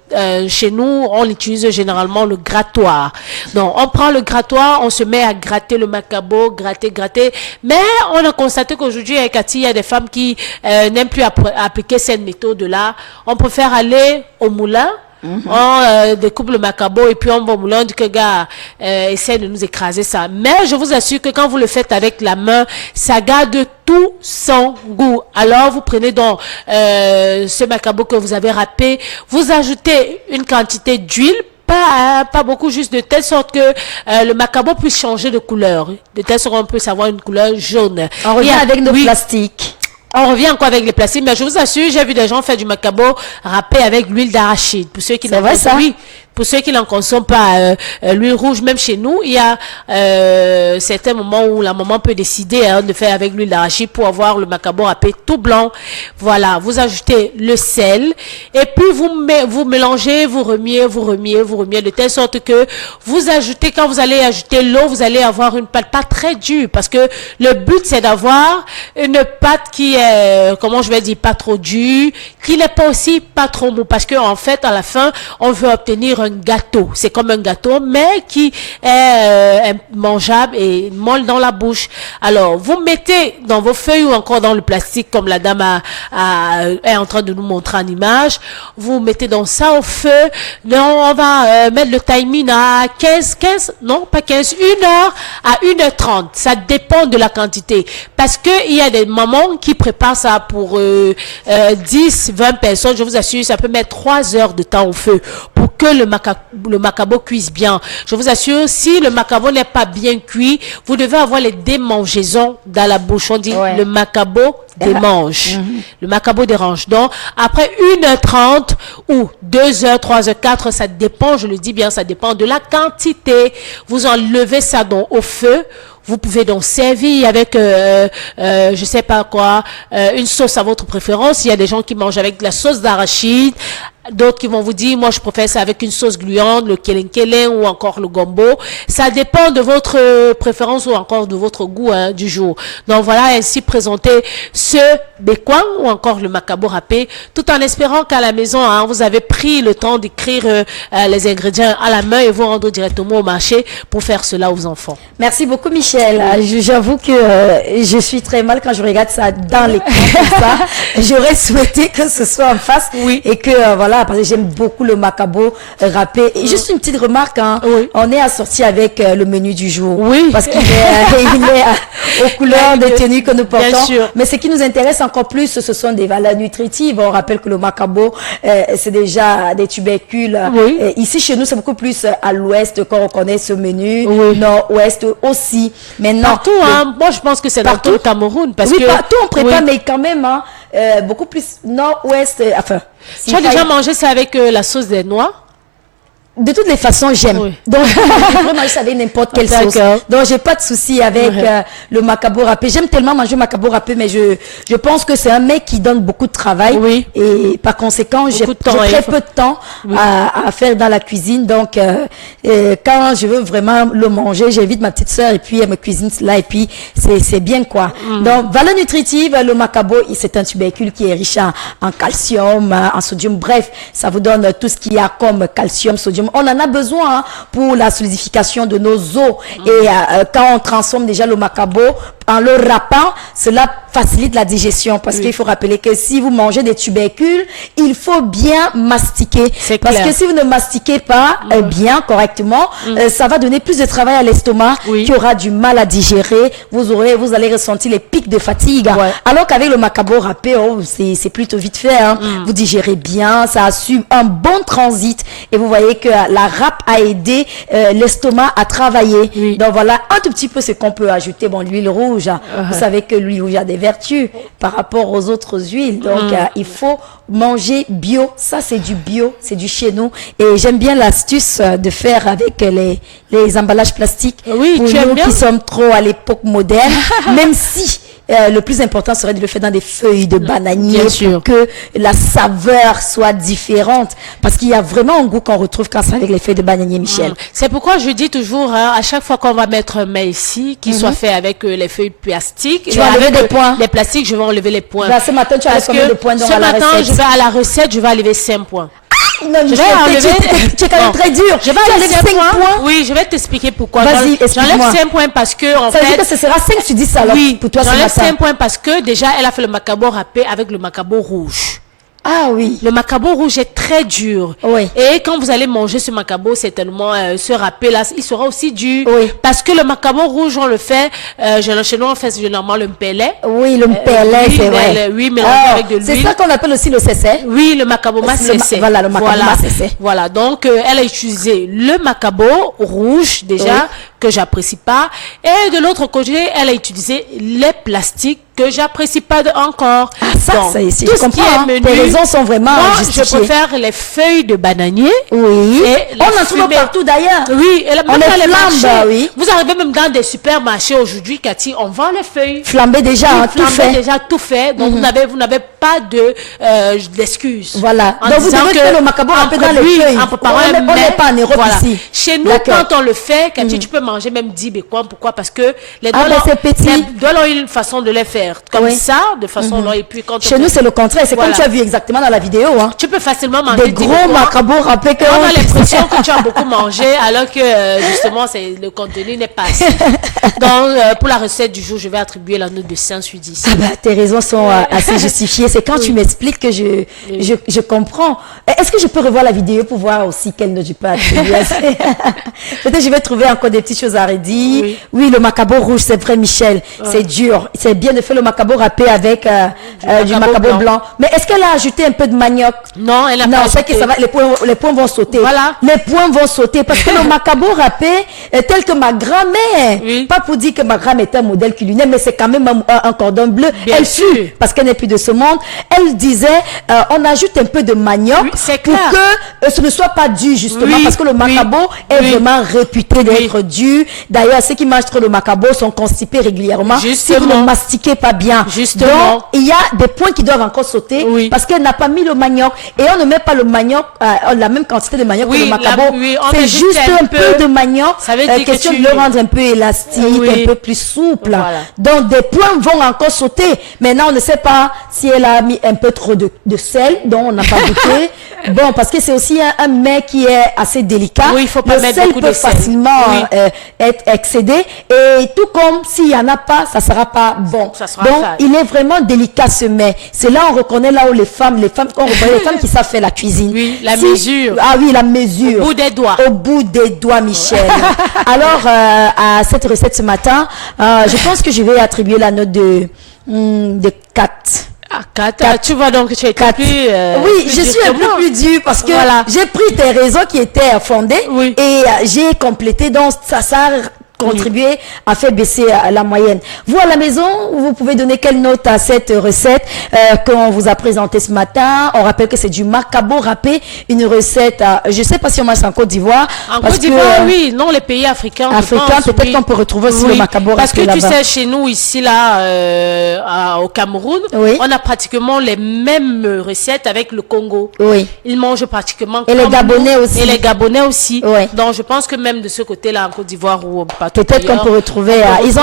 chez nous, on utilise généralement le grattoir. Donc, on prend le grattoir, on se met à gratter le macabo, gratter, mais on a constaté qu'aujourd'hui, avec Cathy, il y a des femmes qui n'aiment plus appliquer cette méthode-là. On préfère aller au moulin, on découpe le macabo et puis on va au moulin, on dit que gars, essaie de nous écraser ça. Mais je vous assure que quand vous le faites avec la main, ça garde tout son goût. Alors vous prenez donc ce macabo que vous avez râpé, vous ajoutez une quantité d'huile, pas beaucoup, juste de telle sorte que le macabo puisse changer de couleur, de telle sorte qu'on puisse avoir une couleur jaune. On revient avec nos plastiques. On revient encore avec les plastiques, mais je vous assure, j'ai vu des gens faire du macabo râpé avec l'huile d'arachide. Pour ceux qui n'en consomment, oui, pour ceux qui n'en consomment pas l'huile rouge, même chez nous, il y a certains moments où la maman peut décider de faire avec l'huile d'arachide pour avoir le macabo râpé tout blanc. Voilà, vous ajoutez le sel et puis vous mélangez, vous remuez de telle sorte que vous ajoutez, quand vous allez ajouter l'eau, vous allez avoir une pâte pas très dure, parce que le but c'est d'avoir une pâte qui est, comment je vais dire, pas trop dure, qui n'est pas aussi pas trop mou, parce que en fait à la fin on veut obtenir un gâteau. C'est comme un gâteau, mais qui est mangeable et molle dans la bouche. Alors, vous mettez dans vos feuilles ou encore dans le plastique, comme la dame est en train de nous montrer en image. Vous mettez donc ça au feu. Donc, on va mettre le timing à 1 heure à 1h30. Ça dépend de la quantité. Parce que il y a des mamans qui préparent ça pour 10, 20 personnes. Je vous assure, ça peut mettre 3 heures de temps au feu pour que le macabo cuise bien. Je vous assure, si le macabo n'est pas bien cuit, vous devez avoir les démangeaisons dans la bouche. On dit le macabo démange. Le macabo dérange. Donc, après 1h30 ou 2h, 3h, 4h, ça dépend, je le dis bien, ça dépend de la quantité. Vous enlevez ça donc au feu. Vous pouvez donc servir avec, je sais pas quoi, une sauce à votre préférence. Il y a des gens qui mangent avec de la sauce d'arachide. D'autres qui vont vous dire, moi je préfère ça avec une sauce gluante, le keleng ou encore le gombo. Ça dépend de votre préférence ou encore de votre goût du jour. Donc voilà, ainsi présenter ce bécoin ou encore le macabo râpé, tout en espérant qu'à la maison, vous avez pris le temps d'écrire les ingrédients à la main et vous rendre directement au marché pour faire cela aux enfants. Merci beaucoup Michel. J'avoue que je suis très mal quand je regarde ça dans l'écran comme ça. J'aurais souhaité que ce soit en face et que voilà, voilà, parce que j'aime beaucoup le macabo râpé. Et juste une petite remarque, hein, on est assorti avec le menu du jour. Oui. Parce qu'il est aux couleurs des tenues que nous portons. Bien sûr. Mais ce qui nous intéresse encore plus, ce sont des valeurs nutritives. On rappelle que le macabo, c'est déjà des tubercules. Oui. Ici, chez nous, c'est beaucoup plus à l'ouest qu'on reconnaît ce menu. Oui. Nord-ouest aussi. Mais non. Partout, hein. Moi, je pense que c'est dans tout le Cameroun. Parce oui, que, partout on prépare, mais quand même, hein, beaucoup plus nord-ouest. Enfin, tu as déjà mangé ça avec la sauce des noix? De toutes les façons, j'aime. Oui. Donc, je peux manger ça avec n'importe quelle sauce. Donc, j'ai pas de souci avec le macabo râpé. J'aime tellement manger le macabo râpé, mais je pense que c'est un mec qui donne beaucoup de travail. Oui. Et par conséquent, j'ai très peu de temps à faire dans la cuisine. Donc, quand je veux vraiment le manger, j'invite ma petite sœur et puis elle me cuisine cela et puis c'est bien quoi. Donc, valeur nutritive, le macabo, c'est un tubercule qui est riche en calcium, en sodium. Bref, ça vous donne tout ce qu'il y a comme calcium, sodium. On en a besoin pour la solidification de nos os. Et quand on transforme déjà le macabo en le râpant, cela facilite la digestion. Parce qu'il faut rappeler que si vous mangez des tubercules, il faut bien mastiquer. Parce que si vous ne mastiquez pas bien, correctement, ça va donner plus de travail à l'estomac qui aura du mal à digérer. Vous allez ressentir les pics de fatigue. Alors qu'avec le macabo râpé, c'est plutôt vite fait. Hein. Vous digérez bien, ça assure un bon transit. Et vous voyez que la râpe a aidé l'estomac à travailler. Donc voilà un tout petit peu ce qu'on peut ajouter. Bon, l'huile rouge. Vous savez que l'huile rouge a des vertus par rapport aux autres huiles. Donc, il faut manger bio. Ça, c'est du bio, c'est du chez nous. Et j'aime bien l'astuce de faire avec les emballages plastiques. Oui, pour tu aimes nous bien? Qui sommes trop à l'époque moderne. Même si le plus important serait de le faire dans des feuilles de bananier pour que la saveur soit différente. Parce qu'il y a vraiment un goût qu'on retrouve quand c'est avec les feuilles de bananier, Michel. C'est pourquoi je dis toujours, hein, à chaque fois qu'on va mettre un mets ici, qu'il soit fait avec les feuilles plastiques. Tu vas enlever des points. Les plastiques, je vais enlever les points. Là, ce matin, tu as combien de points dans la recette? Ce matin, je vais à la recette, je vais enlever 5 points. Non, tu es quand même très dur. Je vais enlever 5 points. Oui, je vais t'expliquer pourquoi. Vas-y, explique-moi. J'enlève 5 points parce que, en fait. Ça veut dire que ce sera 5, tu dis ça alors pour toi ce matin. J'enlève 5 points parce que déjà, elle a fait le macabo râpé avec le macabo rouge. Ah oui. Le macabo rouge est très dur. Oui. Et quand vous allez manger ce macabo, certainement, ce râpé là, il sera aussi dur. Oui. Parce que le macabo rouge, on le fait, chez nous, on fait généralement le mpélé. Oui, le mpélé, c'est vrai. Oui, mélangé avec de l'huile. C'est ça qu'on appelle aussi le cessé. Oui, le macabo massessé. Voilà, le macabo massessé. Voilà, donc elle a utilisé le macabo rouge, déjà, que j'apprécie pas. Et de l'autre côté, elle a utilisé les plastiques que j'apprécie pas encore. Ah, ça, c'est tout ce qui est menu. Tes raisons sont vraiment justifiées. Je préfère les feuilles de bananier. Oui. On en trouve partout d'ailleurs. Oui. Et on les flambe, oui. Vous arrivez même dans des supermarchés aujourd'hui, Cathy, on vend les feuilles. Flambées déjà, tout fait. Déjà tout fait. Donc vous n'avez pas d'excuses. Voilà. Donc vous devez faire le macabo râpé dans les feuilles. En préparant on n'est pas en Europe ici. Chez nous, quand on le fait, Cathy, tu peux manger même 10 bécoins. Pourquoi? Parce que les doigts ont une façon de les faire. Comme ça, de façon et puis quand chez nous c'est le contraire, c'est comme tu as vu exactement dans la vidéo. Hein. Tu peux facilement manger des gros macabos râpés que on a l'impression que tu as beaucoup mangé alors que justement le contenu n'est pas assez. Donc pour la recette du jour, je vais attribuer la note de 5 sur 10. Ah bah, tes raisons sont assez justifiées. C'est quand tu m'expliques que je comprends. Est-ce que je peux revoir la vidéo pour voir aussi quelle note je peux attribuer? Peut-être je vais trouver encore des petites choses à redire. Oui, le macabo rouge, c'est vrai, Michel. C'est dur. C'est bien de faire le macabo râpé avec du macabo blanc. Mais est-ce qu'elle a ajouté un peu de manioc? Non, elle a pas ajouté. Que ça va, les points vont sauter. Voilà. Les points vont sauter parce que le macabo râpé, tel que ma grand-mère, pas pour dire que ma grand-mère était un modèle culinaire, mais c'est quand même un cordon bleu. Bien sûr. Parce qu'elle n'est plus de ce monde, elle disait, on ajoute un peu de manioc pour que ce ne soit pas dur justement, parce que le macabo est vraiment réputé d'être dur. D'ailleurs, ceux qui mangent trop de macabo sont constipés régulièrement. Si vous ne mastiquez pas bien. Justement. Donc, il y a des points qui doivent encore sauter parce qu'elle n'a pas mis le manioc. Et on ne met pas le manioc, la même quantité de manioc que le macabo. C'est juste un peu de manioc. Ça veut dire question de le rendre un peu élastique, un peu plus souple. Voilà. Donc, des points vont encore sauter. Maintenant, on ne sait pas si elle a mis un peu trop de sel, dont on n'a pas goûté. Bon, parce que c'est aussi un mets qui est assez délicat. Oui, il faut pas mettre beaucoup de sel. Le sel peut facilement être excédé. Et tout comme s'il n'y en a pas, ça ne sera pas bon. Ça sera Donc, fade. il est vraiment délicat ce mets. C'est là on reconnaît là où les femmes on reconnaît les femmes qui savent faire la cuisine. Oui, la mesure. Ah oui, la mesure. Au bout des doigts. Au bout des doigts, Michel. Alors, à cette recette ce matin, je pense que je vais attribuer la note de 4. Ah, 4. Tu vois donc, tu as été plus... oui, je suis un peu plus dur parce que j'ai pris tes raisons qui étaient fondées et j'ai complété. Donc, ça a contribué à faire baisser la moyenne. Vous, à la maison, vous pouvez donner quelle note à cette recette qu'on vous a présentée ce matin? On rappelle que c'est du macabo râpé, une recette, je ne sais pas si on mange en Côte d'Ivoire. En Côte d'Ivoire, oui. Non, les pays africains. Peut-être qu'on peut retrouver aussi le macabo râpé. Parce que tu sais, chez nous, ici, là, au Cameroun, on a pratiquement les mêmes recettes avec le Congo. Oui. Ils mangent pratiquement et les Gabonais aussi. Et les Gabonais aussi. Oui. Donc, je pense que même de ce côté-là, en Côte d'Ivoire ou peut-être qu'on peut retrouver. Ils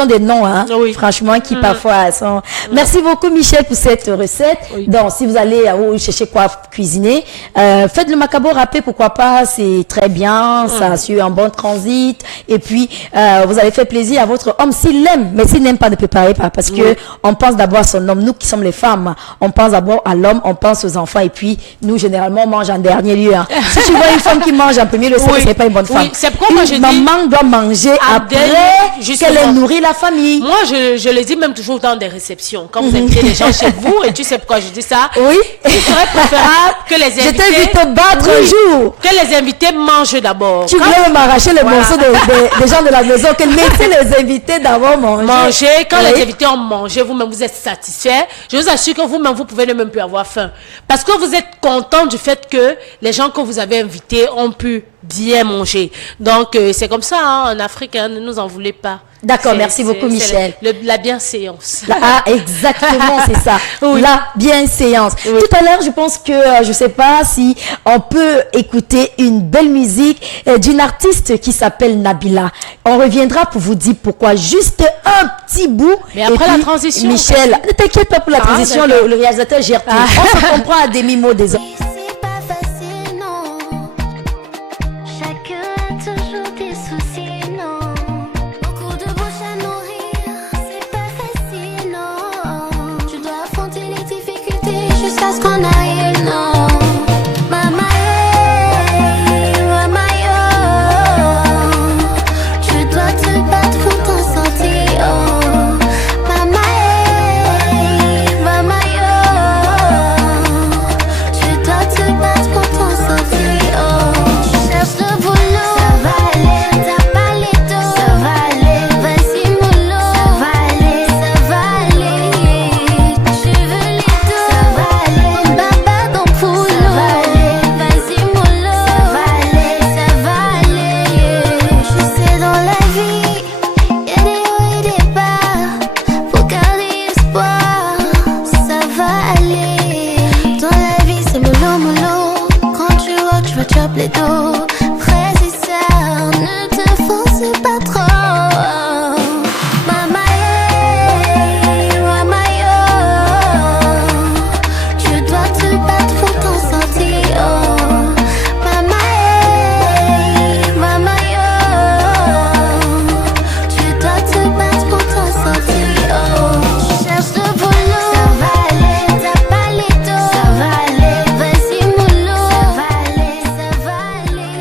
ont des noms, hein, franchement, qui parfois sont. Merci beaucoup, Michel, pour cette recette. Oui. Donc, si vous allez chercher quoi cuisiner, faites le macabo râpé, pourquoi pas, c'est très bien, ça assure un bon transit. Et puis, vous allez faire plaisir à votre homme s'il l'aime. Mais s'il n'aime pas, ne préparez pas, parce que on pense d'abord à son homme. Nous qui sommes les femmes, on pense d'abord à l'homme, on pense aux enfants, et puis nous, généralement, on mange en dernier lieu. Hein. Si tu vois une femme qui mange en premier lieu, c'est pas une bonne femme. C'est pourquoi moi je dis. Maman doit manger après qu'elle ait nourri la famille. Moi, je le dis même toujours dans des réceptions. Quand vous invitez les gens chez vous, et tu sais pourquoi je dis ça? Oui. Il serait préférable que les invités... Je t'invite te battre un jour. Que les invités mangent d'abord. Tu voulais m'arracher les morceaux des gens de la maison, que laissez les invités d'abord manger. Quand les invités ont mangé, vous-même vous êtes satisfait. Je vous assure que vous-même, vous pouvez ne même plus avoir faim. Parce que vous êtes content du fait que les gens que vous avez invités ont pu bien manger. Donc, c'est comme ça, hein, en Afrique, hein, ne nous en voulez pas. D'accord, merci beaucoup, Michel. La bienséance. Exactement, c'est ça. La bienséance. Tout à l'heure, je pense que, je sais pas si on peut écouter une belle musique d'une artiste qui s'appelle Nabila. On reviendra pour vous dire pourquoi. Juste un petit bout. Mais après la transition. Michel, ne t'inquiète pas pour la transition, le réalisateur gère tout. On se comprend à demi-mots des autres. Jusqu'à ce qu'on arrive, non. Mama, mama, tu dois te battre pour t'en sortir, oh. Mama, mama, tu dois te battre pour t'en sortir, oh. Tu cherches le boulot, ça va aller, t'as pas les dos, ça va aller, vas-y mollo, ça va aller, ça va aller. Tu veux les dos, ça va aller, baba dans poule, ça va aller, vas-y mollo, ça va aller, je sais dans la vie, y'a des hauts et des bas, faut garder espoir, ça va aller. Dans la vie c'est mollo mollo, quand tu vois que tu vas chop les dos, frères et sœurs, ne te force pas trop. Mama, mama, tu dois te battre pour t'en sortir, oh. Mama, mama, tu dois te battre pour t'en sortir, oh. Tu cherches le boulot, ça va aller, t'as pas les dos, ça va aller, vas-y mollo, ça va aller, tu veux les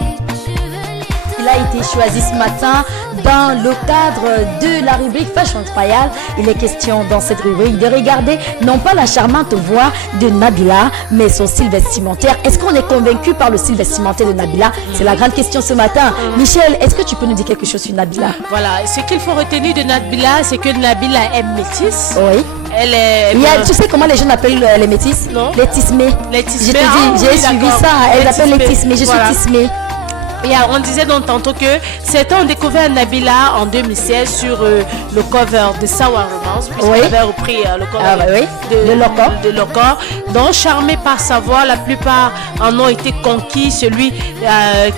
dos. Il a été choisi ce matin dans le cadre de la rubrique Fashion Royale. Il est question dans cette rubrique de regarder non pas la charmante voix de Nabila, mais son style vestimentaire. Est-ce qu'on est convaincu par le style vestimentaire de Nabila? C'est la grande question ce matin. Michel, est-ce que tu peux nous dire quelque chose sur Nabila? Voilà, ce qu'il faut retenir de Nabila, c'est que Nabila est métisse. Oui. Elle est... tu sais comment les jeunes appellent les métisses? Non. Les tismés. Les tismés. Je te dis, j'ai suivi ça. Elles appellent les tismés. Je suis tismée. Et on disait donc tantôt que certains ont découvert Nabila en 2016 sur le cover de Sawa Romance, puisqu'elle avait repris le cover de Locor. Donc charmé par sa voix, la plupart en ont été conquis, celui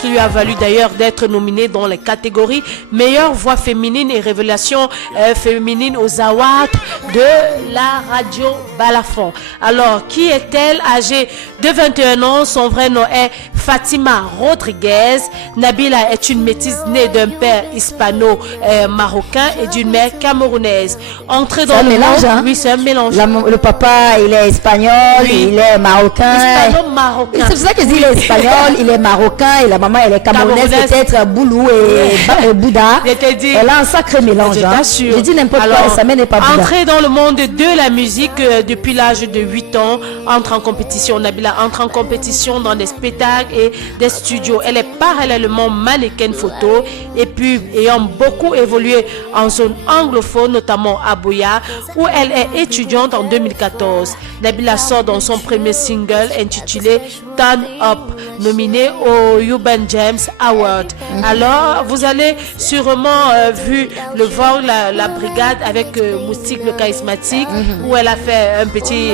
qui lui a valu d'ailleurs d'être nominé dans les catégories meilleure voix féminine et révélation féminine aux awards de la radio Balafon. Alors, qui est-elle? Âgée de 21 ans, son vrai nom est Fatima Rodriguez. Nabila est une métisse née d'un père hispano-marocain et d'une mère camerounaise. Entrée dans le mélange, monde, hein? oui, c'est un mélange. Le papa, il est espagnol, Oui. il est marocain. Hispano-marocain. C'est pour ça que je dis il est espagnol, il est marocain et la maman, elle est camerounaise, peut-être Boulou et Bouddha. Je t'ai dit. Elle a un sacré mélange. Je Hein. t'assure. J'ai dit n'importe quoi Alors, et sa mère n'est pas Bouddha. entrée dans le monde de la musique depuis l'âge de 8 ans, entre en compétition. Nabila entre en compétition dans des spectacles et des studios. Elle est parallèlement mannequin photo et puis ayant beaucoup évolué en zone anglophone, notamment à Boya, où elle est étudiante en 2014. Nabila sort dans son premier single intitulé Turn Up, nominé au Urban James Award. Alors, vous allez sûrement vu le voir la brigade avec Moustique le charismatique, où elle a fait un petit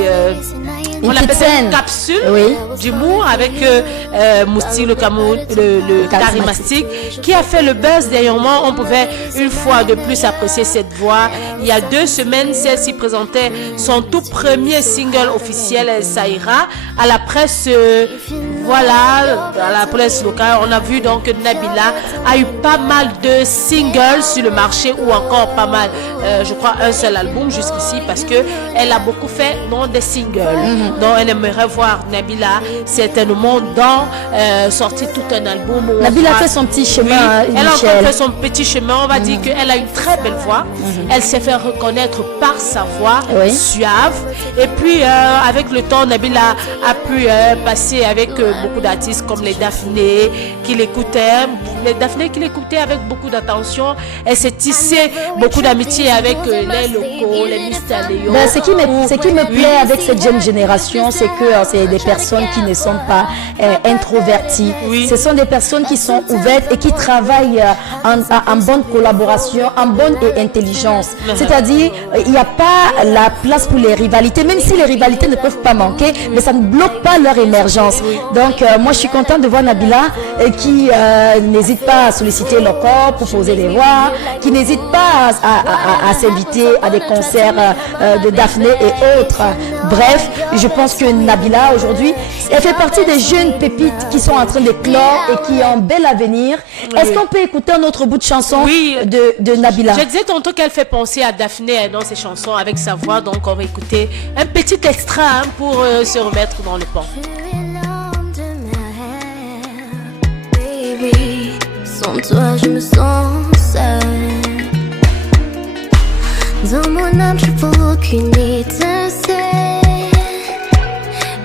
on petite appelle ça scène. une capsule Oui. d'humour avec Moustique le charismatique qui a fait le buzz dernièrement. On pouvait une fois de plus apprécier cette voix. Il y a 2 semaines, celle-ci présentait son tout premier single officiel, Ça ira, à la presse. Voilà, à la presse locale, on a vu donc que Nabila a eu pas mal de singles sur le marché ou encore pas mal, je crois un seul album jusqu'ici parce que elle a beaucoup fait non des singles. Donc elle aimerait voir Nabila certainement dans sortir tout un album. Nabila a fait son petit chemin. Oui, elle a encore fait son petit chemin. On va dire qu'elle a une très belle voix. Elle s'est fait reconnaître par sa voix suave. Et puis avec le temps, Nabila a pu passer avec beaucoup d'artistes comme les Daphné qui l'écoutaient. Les Daphné qui l'écoutaient avec beaucoup d'attention. Elle s'est tissée beaucoup d'amitié avec les locaux, les Mr. Léo. Ben, ce qui me plaît avec cette jeune génération, c'est que c'est des personnes qui ne sont pas introverties. Ce sont des personnes qui sont ouvertes et qui travaillent en bonne collaboration, en bonne et intelligence. C'est-à-dire, il n'y a pas la place pour les rivalités, même si les rivalités ne peuvent pas manquer, mais ça ne bloque pas leur émergence. Donc, moi, je suis contente de voir Nabila qui n'hésite pas à solliciter leur corps pour poser des voix, qui n'hésite pas à s'inviter à des concerts de Daphné et autres. Bref, je pense que Nabila, aujourd'hui, elle fait partie des jeunes pépites qui sont en train d'éclore et qui ont un bel avenir. Est-ce qu'on peut écouter un autre bout de chanson de Nabila? Je disais tantôt qu'elle fait penser à Daphné dans ses chansons avec sa voix, donc on va écouter un petit extra pour se remettre dans le pan. Sans toi je me sens seule. Dans mon âme je vois aucune étincelle.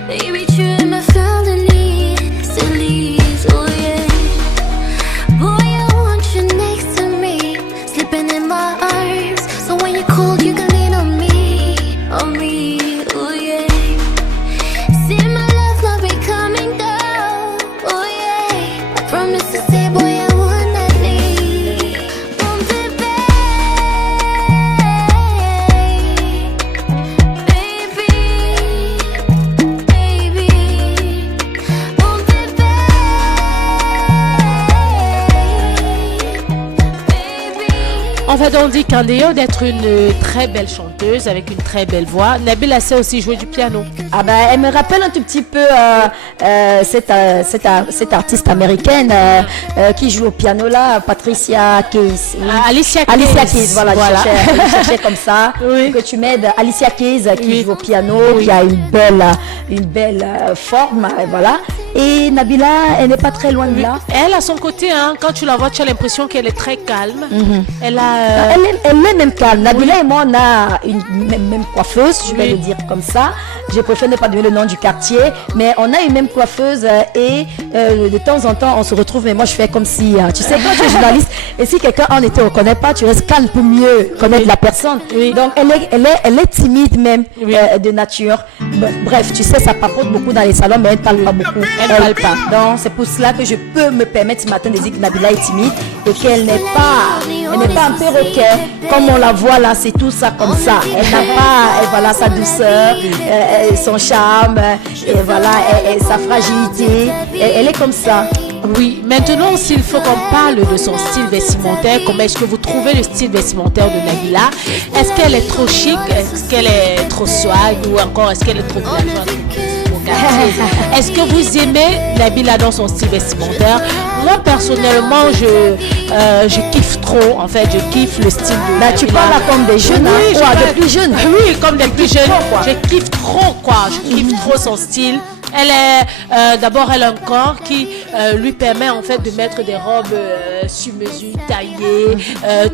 Baby tu es ma fleur de lis, Célise, oh yeah. Boy I want you next to me, sleeping in my arms. So when you're cold you can lean on me, oh yeah. See my love not be coming down, oh yeah. I promise to stay, boy I would not leave. Mon bébé, On va donc dire qu'en dehors d'être une très belle chanteuse avec une très belle voix, Nabila sait aussi jouer du piano. Ah ben, elle me rappelle un tout petit peu cette artiste américaine qui joue au piano là, Patricia Keys. Alicia Keys, voilà. Je cherchais comme ça. Oui. Que tu m'aides. Alicia Keys qui joue au piano, qui a une belle forme, voilà. Et Nabila, elle n'est pas très loin de là. Elle, à son côté, hein, quand tu la vois, tu as l'impression qu'elle est très calme. Elle est même calme. Nabila et moi, on a une même coiffeuse, je vais le dire comme ça. Je préfère ne pas donner le nom du quartier, mais on a une même coiffeuse et de temps en temps, on se retrouve. Mais moi, je fais comme si, tu sais, quand tu es journaliste, et si quelqu'un en ne te reconnaît pas, tu restes calme pour mieux connaître la personne. Donc, elle est timide même de nature. Bref, tu sais, ça papote beaucoup dans les salons, mais elle ne parle pas beaucoup. Elle parle pas. Donc, c'est pour cela que je peux me permettre ce matin de dire que Nabila est timide et qu'elle n'est pas un perroquet comme on la voit là, c'est tout ça comme ça. Elle n'a pas, voilà, sa douceur, son charme, et voilà, sa fragilité. Elle est comme ça. Oui, maintenant s'il faut qu'on parle de son style vestimentaire, comment est-ce que vous trouvez le style vestimentaire de Nabila? Est-ce qu'elle est trop chic? Est-ce qu'elle est trop swag? Ou encore est-ce qu'elle est trop Est-ce que vous aimez Nabila dans son style vestimentaire? Moi, personnellement, je kiffe trop. En fait, je kiffe le style de Nabila. Tu parles là comme des jeunes, oui, des plus jeunes. Oui, comme des plus jeunes. Je kiffe trop, quoi. Je kiffe trop son style. Elle est, d'abord, elle a un corps qui lui permet en fait de mettre des robes sur mesure, taillées,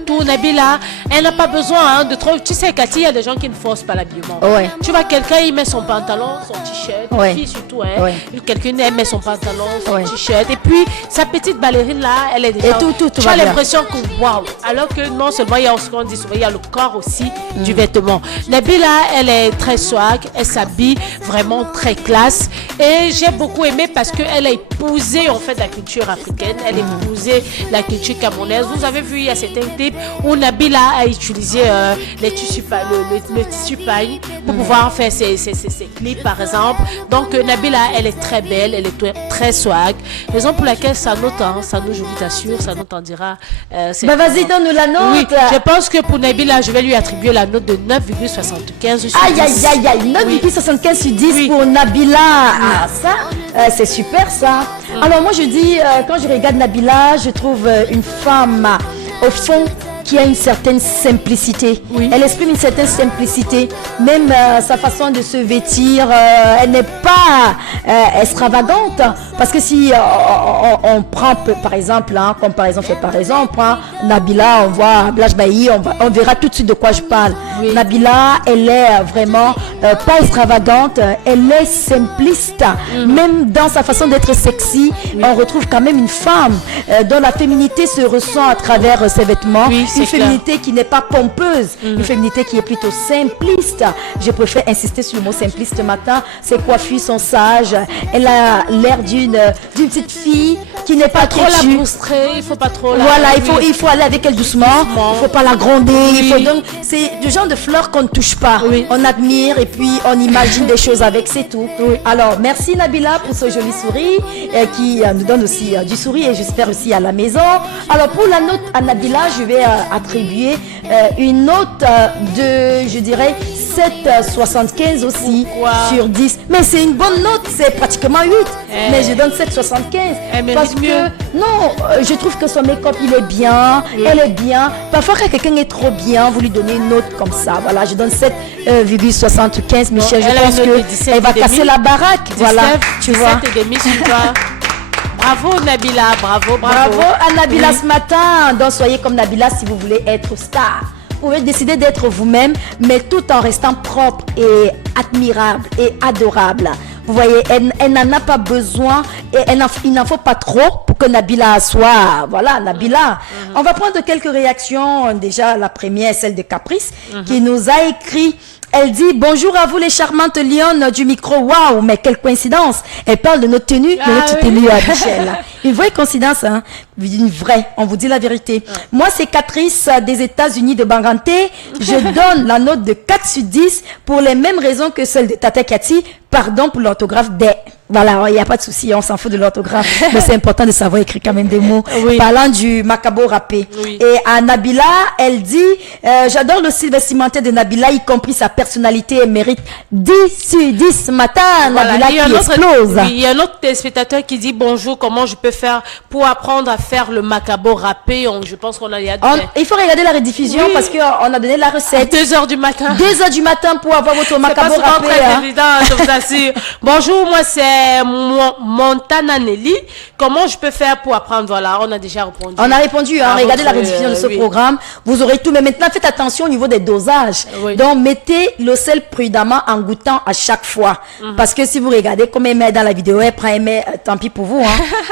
tout. Nabila, elle n'a pas besoin de trop. Tu sais, Cathy, il y a des gens qui ne forcent pas l'habillement. Ouais. Tu vois, quelqu'un, il met son pantalon, son t-shirt, une fille surtout, hein. Ouais. Quelqu'un, elle met son pantalon, son t-shirt, et puis sa petite ballerine là, elle est déjà. Et tout tu as l'impression que waouh. Alors que non seulement il y a ce qu'on dit souvent, il y a le corps aussi du vêtement. Nabila, elle est très swag, elle s'habille vraiment très classe. Et j'ai beaucoup aimé parce qu'elle a épousé en fait la culture africaine, elle a épousé la culture camerounaise. Vous avez vu, il y a certains clips où Nabila a utilisé le tissu pagne pour pouvoir faire ses clips par exemple. Donc Nabila, elle est très belle, elle est très swag. Raison pour laquelle ça note, je vous assure, ça note en dira. Vas-y, donne-nous la note. Oui, je pense que pour Nabila, je vais lui attribuer la note de 9,75 sur 10. Aïe, 9,75 sur 10 pour Nabila. Ah, ça, c'est super ça. Alors moi je dis, quand je regarde Nabila, je trouve une femme au fond qui a une certaine simplicité. Oui. Elle exprime une certaine simplicité. Même sa façon de se vêtir, elle n'est pas extravagante. Parce que si on prend par exemple, comparaison fait par exemple, on prend Nabila, on voit Blash Bailly, on verra tout de suite de quoi je parle. Oui. Nabila, elle est vraiment pas extravagante, elle est simpliste. Même dans sa façon d'être sexy, on retrouve quand même une femme dont la féminité se ressent à travers ses vêtements. Oui, une féminité qui n'est pas pompeuse, une féminité qui est plutôt simpliste. Je préfère insister sur le mot simpliste ce matin. Ses coiffures sont sages. Elle a l'air d'une petite fille qui n'est pas trop la boustrer. Il faut pas trop la... Voilà, il faut aller avec elle doucement. Il faut pas la gronder. Donc c'est du genre de fleurs qu'on ne touche pas. Oui. On admire et puis on imagine des choses avec, c'est tout. Oui. Alors merci Nabila pour ce joli sourire qui nous donne aussi du sourire et j'espère aussi à la maison. Alors pour la note à Nabila, je vais attribuer une note de, je dirais, 7,75 aussi. Pourquoi? Sur 10. Mais c'est une bonne note, c'est pratiquement 8. Mais je donne 7,75. Parce que, non, je trouve que son make-up, il est bien, elle est bien. Parfois, quand quelqu'un est trop bien, vous lui donnez une note comme ça. Voilà, je donne 7,75. Michel, je pense qu'elle va casser la baraque. 17, voilà, tu vois. Bravo Nabila, bravo. Bravo à Nabila ce matin. Donc soyez comme Nabila si vous voulez être star. Vous pouvez décider d'être vous-même, mais tout en restant propre et admirable et adorable. Vous voyez, elle n'en a pas besoin et il n'en faut pas trop pour que Nabila soit... Voilà, Nabila. On va prendre quelques réactions. Déjà, la première, celle de Caprice, qui nous a écrit... Elle dit bonjour à vous les charmantes lionnes du micro. Waouh, mais quelle coïncidence. Elle parle de notre tenue, tenue à Michel. Une vraie coïncidence, hein. Une vraie, on vous dit la vérité. Moi, c'est Catrice des États-Unis de Banganté. Je donne la note de 4 sur 10 pour les mêmes raisons que celle de Tata Cathy. Pardon pour l'orthographe des... Voilà, il n'y a pas de souci, on s'en fout de l'orthographe. Mais c'est important de savoir écrire quand même des mots. Parlant du macabo râpé. Et à Nabila, elle dit, j'adore le style vestimentaire de Nabila, y compris sa personnalité. Elle mérite 10 sur 10 ce matin. Voilà. Nabila qui explose. Il y a un autre téléspectateur qui dit, bonjour, comment je peux faire pour apprendre à faire le macabo râpé? Je pense qu'on a... Il faut regarder la rediffusion parce qu'on a donné la recette. 2h du matin. 2h du matin pour avoir votre macabo râpé. C'est évident, je vous assure. Bonjour, moi c'est Montana Nelly. Comment je peux faire pour apprendre? Voilà, on a déjà répondu. On a répondu, regardez la rediffusion de ce programme. Vous aurez tout, mais maintenant faites attention au niveau des dosages. Donc mettez le sel prudemment en goûtant à chaque fois. Parce que si vous regardez comme elle met dans la vidéo, elle prend, elle met, tant pis pour vous.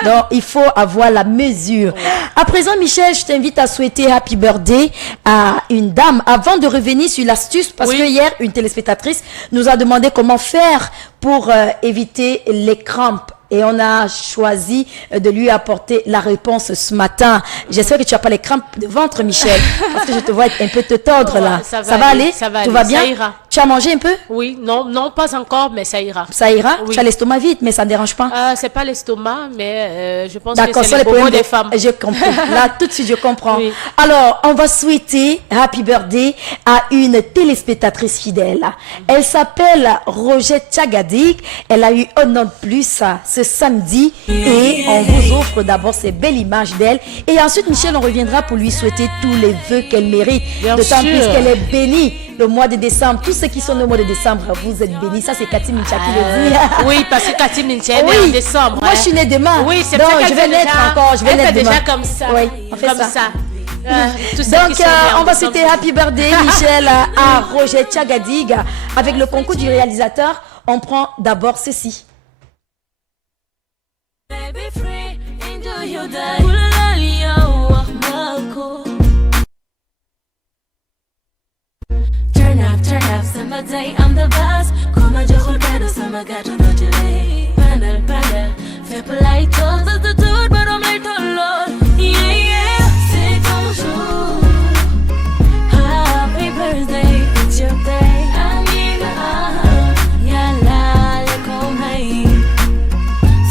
Donc il faut avoir la mesure. À présent, Michel, je t'invite à souhaiter happy birthday à une dame avant de revenir sur l'astuce. Parce que hier, une téléspectatrice nous a demandé comment faire pour éviter les crampes. Et on a choisi de lui apporter la réponse ce matin. J'espère que tu n'as pas les crampes de ventre, Michel. Parce que je te vois un peu te tordre là. Ça va aller? Ça va Tout aller. va bien? Ça ira. Tu as mangé un peu? Oui, non, pas encore, mais ça ira. Ça ira? Oui. Tu as l'estomac vide, mais ça ne dérange pas? C'est pas l'estomac, mais je pense que D'accord, c'est les bobos des femmes. Je comprends. Là, tout de suite, je comprends. Oui. Alors, on va souhaiter Happy Birthday à une téléspectatrice fidèle. Elle s'appelle Roger Tchagadik. Elle a eu un an de plus ce samedi et on vous offre d'abord ces belles images d'elle. Et ensuite, Michel, on reviendra pour lui souhaiter tous les vœux qu'elle mérite. D'autant plus qu'elle est bénie le mois de décembre. Tous ceux qui sont au mois de décembre, vous êtes bénis. Ça, c'est Cathy Mincha qui le dit. Oui, parce que Cathy Mincha est née en décembre. Moi, je suis née demain. Oui, c'est donc ça je vais naître encore. Je vais naître demain. déjà comme ça. Oui, on fait comme ça. Donc, on va souhaiter Happy Birthday, Michel, à Roger Tchagadig. Avec le concours du réalisateur, on prend d'abord ceci. Turn up, summer day, I'm the boss. Como yo jugado, summer gato, no delay. Panel, fais polite, told us the dude, but I'm late to Lord. Yeah, c'est ton jour. Happy birthday, it's your day. Amiga, yalla, le comay.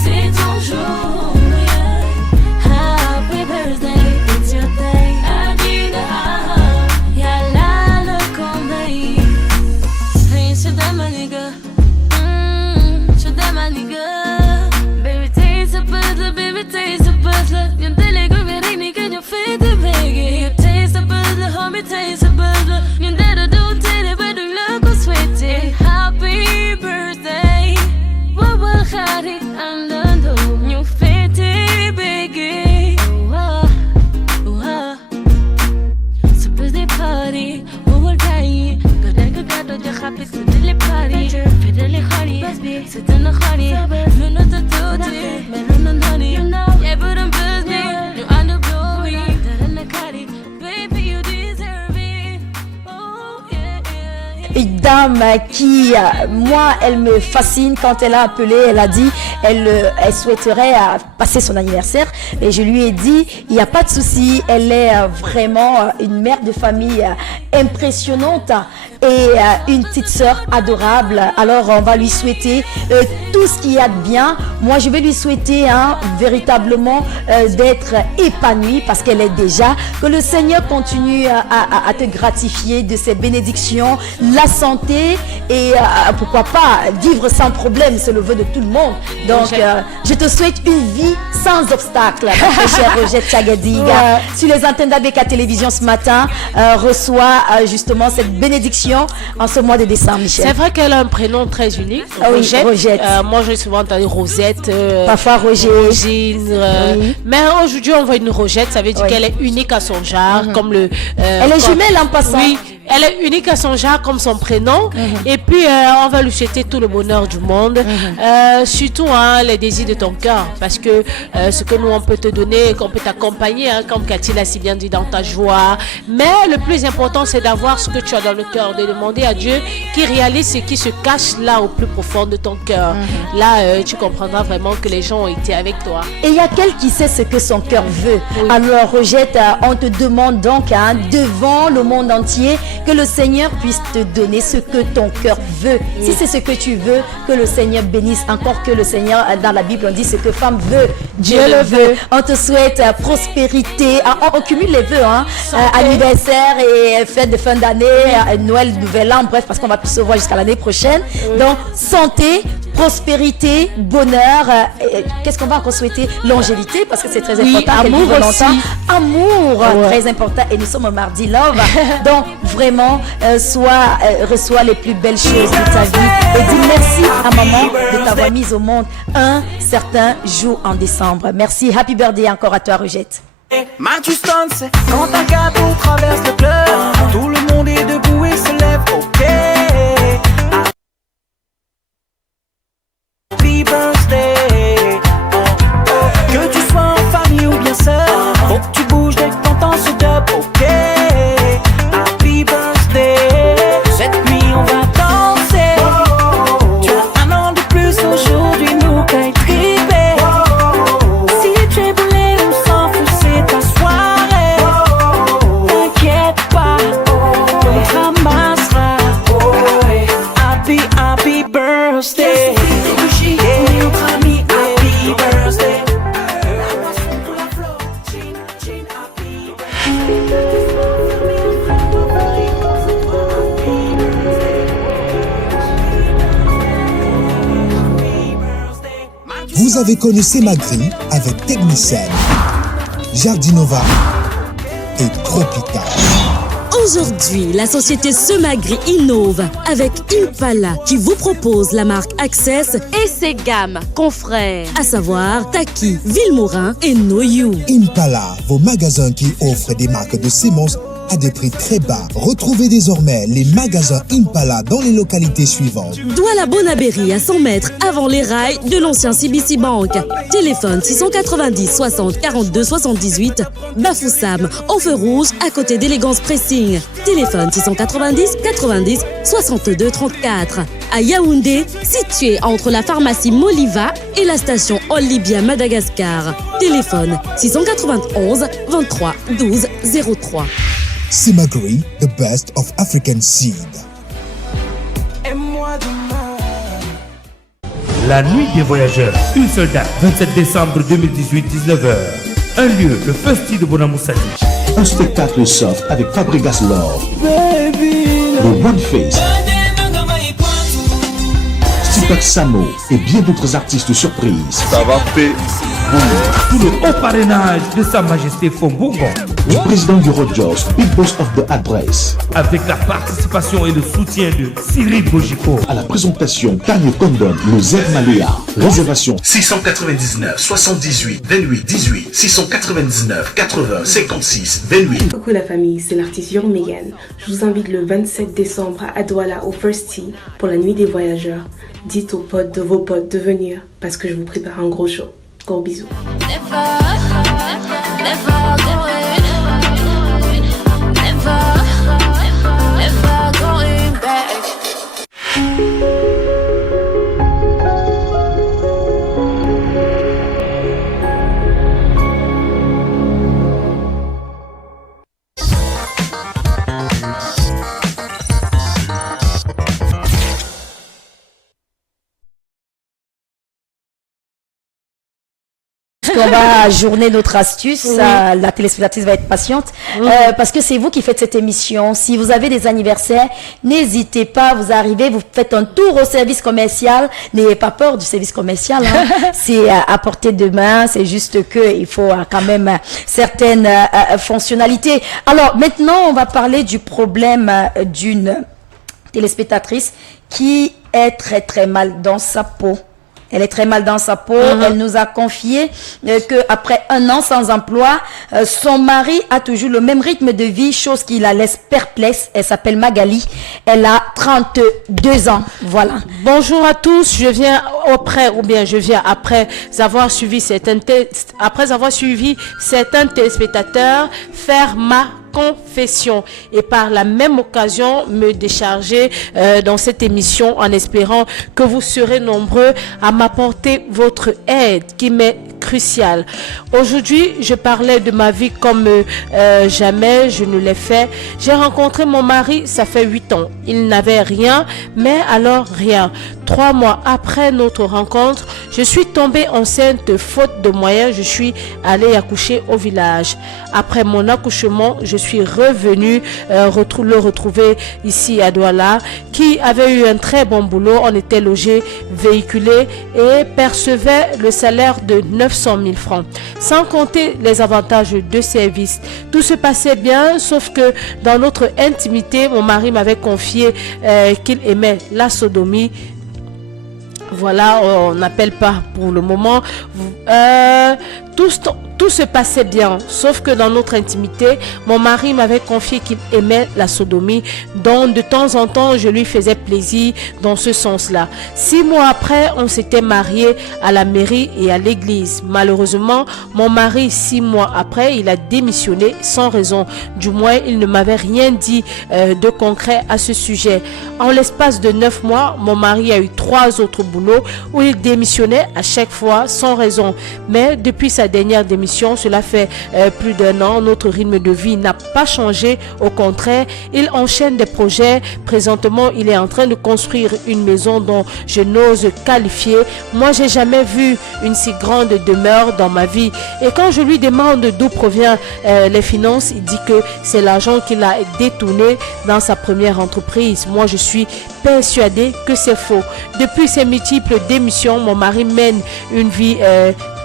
C'est ton jour, yeah. Happy birthday, it's your day. Amiga, yalla, le comay. Hey, je t'aime, ma nigga. Je t'aime, ma nigga. Baby, taste a puzzle, baby, taste a puzzle. Yung deligo, very nigga, you fit the baggy. You taste a puzzle, homie, taste a puzzle. Yung dedo, don't tell it, but you look so sweaty. Happy birthday. Wawa, khari, andando. You fit the baggy. It's a birthday party. Wawa, kai. Gado, you're happy, so deli party. Fideli khari, sit in the khari. You know the duty, melon and honey. Yeah, but I'm busy. You on the glory. In the khari, baby, you deserve it. Oh, yeah. Une dame qui, moi, elle me fascine. Quand elle a appelé, elle a dit, elle souhaiterait passer son anniversaire. Et je lui ai dit, il n'y a pas de souci. Elle est vraiment une mère de famille impressionnante et une petite sœur adorable. Alors, on va lui souhaiter tout ce qu'il y a de bien. Moi, je vais lui souhaiter véritablement d'être épanouie parce qu'elle est déjà. Que le Seigneur continue à te gratifier de ses bénédictions, la santé et pourquoi pas vivre sans problème. C'est le vœu de tout le monde. Donc, je te souhaite une vie sans obstacle, ma chère Roger Tchagadig. Sur les antennes d'ABK Télévision ce matin, reçoit justement cette bénédiction en ce mois de décembre, Michel. C'est vrai qu'elle a un prénom très unique. Rogette. Rogette. Moi, j'ai souvent entendu Rosette. Parfois Roger. Rogine. Mais aujourd'hui, on voit une Rogette. Ça veut dire qu'elle est unique à son genre. Comme le, elle est jumelle en passant. Oui, elle est unique à son genre comme son prénom. Et puis, on va lui souhaiter tout le bonheur du monde. Surtout les désirs de ton cœur. Parce que ce que nous, on peut te donner, qu'on peut t'accompagner, comme Cathy l'a si bien dit, dans ta joie. Mais le plus important, c'est d'avoir ce que tu as dans le cœur, de demander à Dieu qui réalise ce qui se cache là au plus profond de ton cœur. Là, tu comprendras vraiment que les gens ont été avec toi. Et il y a quelqu'un qui sait ce que son cœur veut. Oui. Alors, Rogette, on te demande donc devant le monde entier que le Seigneur puisse te donner ce que ton cœur veut. Oui. Si c'est ce que tu veux, que le Seigneur bénisse. Encore que le Seigneur, dans la Bible, on dit ce que femme veut, Dieu le veut. On te souhaite prospérité. On cumule les vœux, anniversaire et fête de fin d'année, Noël, Nouvel An, bref, parce qu'on va plus se voir jusqu'à l'année prochaine. Oui. Donc, santé, prospérité, bonheur. Qu'est-ce qu'on va encore souhaiter? Longévité, parce que c'est très important. Amour aussi. Amour, très important. Et nous sommes au mardi love. Donc, vraiment, reçois les plus belles choses de ta vie. Et dis merci à maman de t'avoir mise au monde un certain jour en décembre. Merci. Happy birthday encore à toi, Rogette. Manchester, quand un gâteau traverse le club, tout le monde est debout et se lève, ok. Happy birthday, que tu sois en famille ou bien seul, faut que tu bouges dès que t'entends ce dub, ok. Happy birthday, cette nuit on va danser, tu as un an de plus aujourd'hui, nous qu'à être tripé. Si tu es brûlé, on s'en fout, c'est ta soirée. T'inquiète pas, on Vous avez connu Semagri avec Technicien, Jardinova et Tropica. Aujourd'hui, la société Semagri innove avec Impala qui vous propose la marque Access et ses gammes confrères, à savoir Taki, Vilmorin et Noyou. Impala, vos magasins qui offrent des marques de semences à des prix très bas. Retrouvez désormais les magasins Impala dans les localités suivantes. Douala Bonabéry à 100 mètres avant les rails de l'ancien CBC Bank. Téléphone 690 60 42 78. Bafoussam, au feu rouge à côté d'Élégance Pressing. Téléphone 690 90 62 34. À Yaoundé, situé entre la pharmacie Moliva et la station Olibia Madagascar. Téléphone 691 23 12 03. Semagri, the best of African seed. La nuit des voyageurs, une seule date, 27 décembre 2018, 19h. Un lieu, le Festi de Bonamoussadi. Un spectacle soft avec Fabregas Love, le One Face, Super Samo et bien d'autres artistes surprises. Ça va faire sous le haut parrainage de Sa Majesté Fombongo, du président du Rogers, Big Boss of the Address, avec la participation et le soutien de Cyril Bojiko. À la présentation, Tanya Condon, le Z Maléa. Réservation 699 78 28 18 699 80 56 28. Coucou la famille, c'est l'artiste Young Megan. Je vous invite le 27 décembre à Douala au First Tea pour la nuit des voyageurs. Dites aux potes de vos potes de venir parce que je vous prépare un gros show. Gros bisous. On va ajourner notre astuce, la téléspectatrice va être patiente, parce que c'est vous qui faites cette émission. Si vous avez des anniversaires, n'hésitez pas, vous arrivez, vous faites un tour au service commercial. N'ayez pas peur du service commercial, hein. C'est à portée de main, c'est juste qu'il faut quand même certaines fonctionnalités. Alors maintenant, on va parler du problème d'une téléspectatrice qui est très très mal dans sa peau. Elle est très mal dans sa peau. Elle nous a confié qu'après 1 an sans emploi, son mari a toujours le même rythme de vie, chose qui la laisse perplexe. Elle s'appelle Magali. Elle a 32 ans. Voilà. Bonjour à tous. Je viens après avoir suivi certains téléspectateurs faire ma confession et par la même occasion me décharger dans cette émission en espérant que vous serez nombreux à m'apporter votre aide qui m'est cruciale. Aujourd'hui, je parlais de ma vie comme jamais je ne l'ai fait. J'ai rencontré mon mari, ça fait 8 ans. Il n'avait rien, mais alors rien. 3 mois après notre rencontre, je suis tombée enceinte faute de moyens. Je suis allée accoucher au village. Après mon accouchement, je suis revenue le retrouver ici à Douala, qui avait eu un très bon boulot. On était logés, véhiculés et percevait le salaire de 900 000 francs. Sans compter les avantages de service. Tout se passait bien, sauf que dans notre intimité, mon mari m'avait confié qu'il aimait la sodomie. Voilà, on n'appelle pas pour le moment. Tout se passait bien, sauf que dans notre intimité, mon mari m'avait confié qu'il aimait la sodomie, donc de temps en temps, je lui faisais plaisir dans ce sens-là. 6 mois après, on s'était mariés à la mairie et à l'église. Malheureusement, mon mari, 6 mois après, il a démissionné sans raison. Du moins, il ne m'avait rien dit de concret à ce sujet. En l'espace de 9 mois, mon mari a eu 3 autres boulots où il démissionnait à chaque fois sans raison. Mais depuis sa sa dernière démission, cela fait plus d'1 an. Notre rythme de vie n'a pas changé. Au contraire, il enchaîne des projets. Présentement, il est en train de construire une maison dont je n'ose qualifier. Moi, j'ai jamais vu une si grande demeure dans ma vie. Et quand je lui demande d'où provient les finances, il dit que c'est l'argent qu'il a détourné dans sa première entreprise. Moi, je suis persuadée que c'est faux. Depuis ses multiples démissions, mon mari mène une vie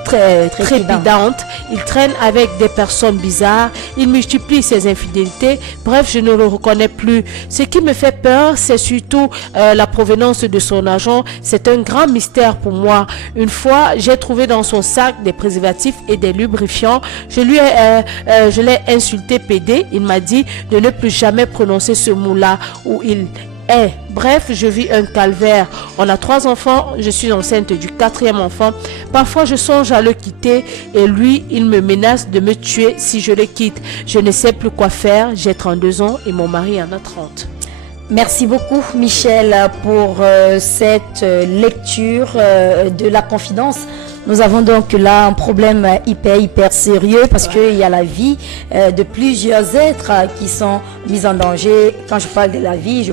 très trépidante. Il traîne avec des personnes bizarres. Il multiplie ses infidélités. Bref, je ne le reconnais plus. Ce qui me fait peur, c'est surtout la provenance de son argent. C'est un grand mystère pour moi. Une fois, j'ai trouvé dans son sac des préservatifs et des lubrifiants. Je l'ai insulté PD. Il m'a dit de ne plus jamais prononcer ce mot-là où il est. Bref, je vis un calvaire. On a 3 enfants. Je suis enceinte du 4e enfant. Parfois, je songe à le quitter et lui, il me menace de me tuer si je le quitte. Je ne sais plus quoi faire. J'ai 32 ans et mon mari en a 30. Merci beaucoup, Michel, pour cette lecture de la confidence. Nous avons donc là un problème hyper sérieux parce qu'il y a la vie de plusieurs êtres qui sont mis en danger. Quand je parle de la vie, je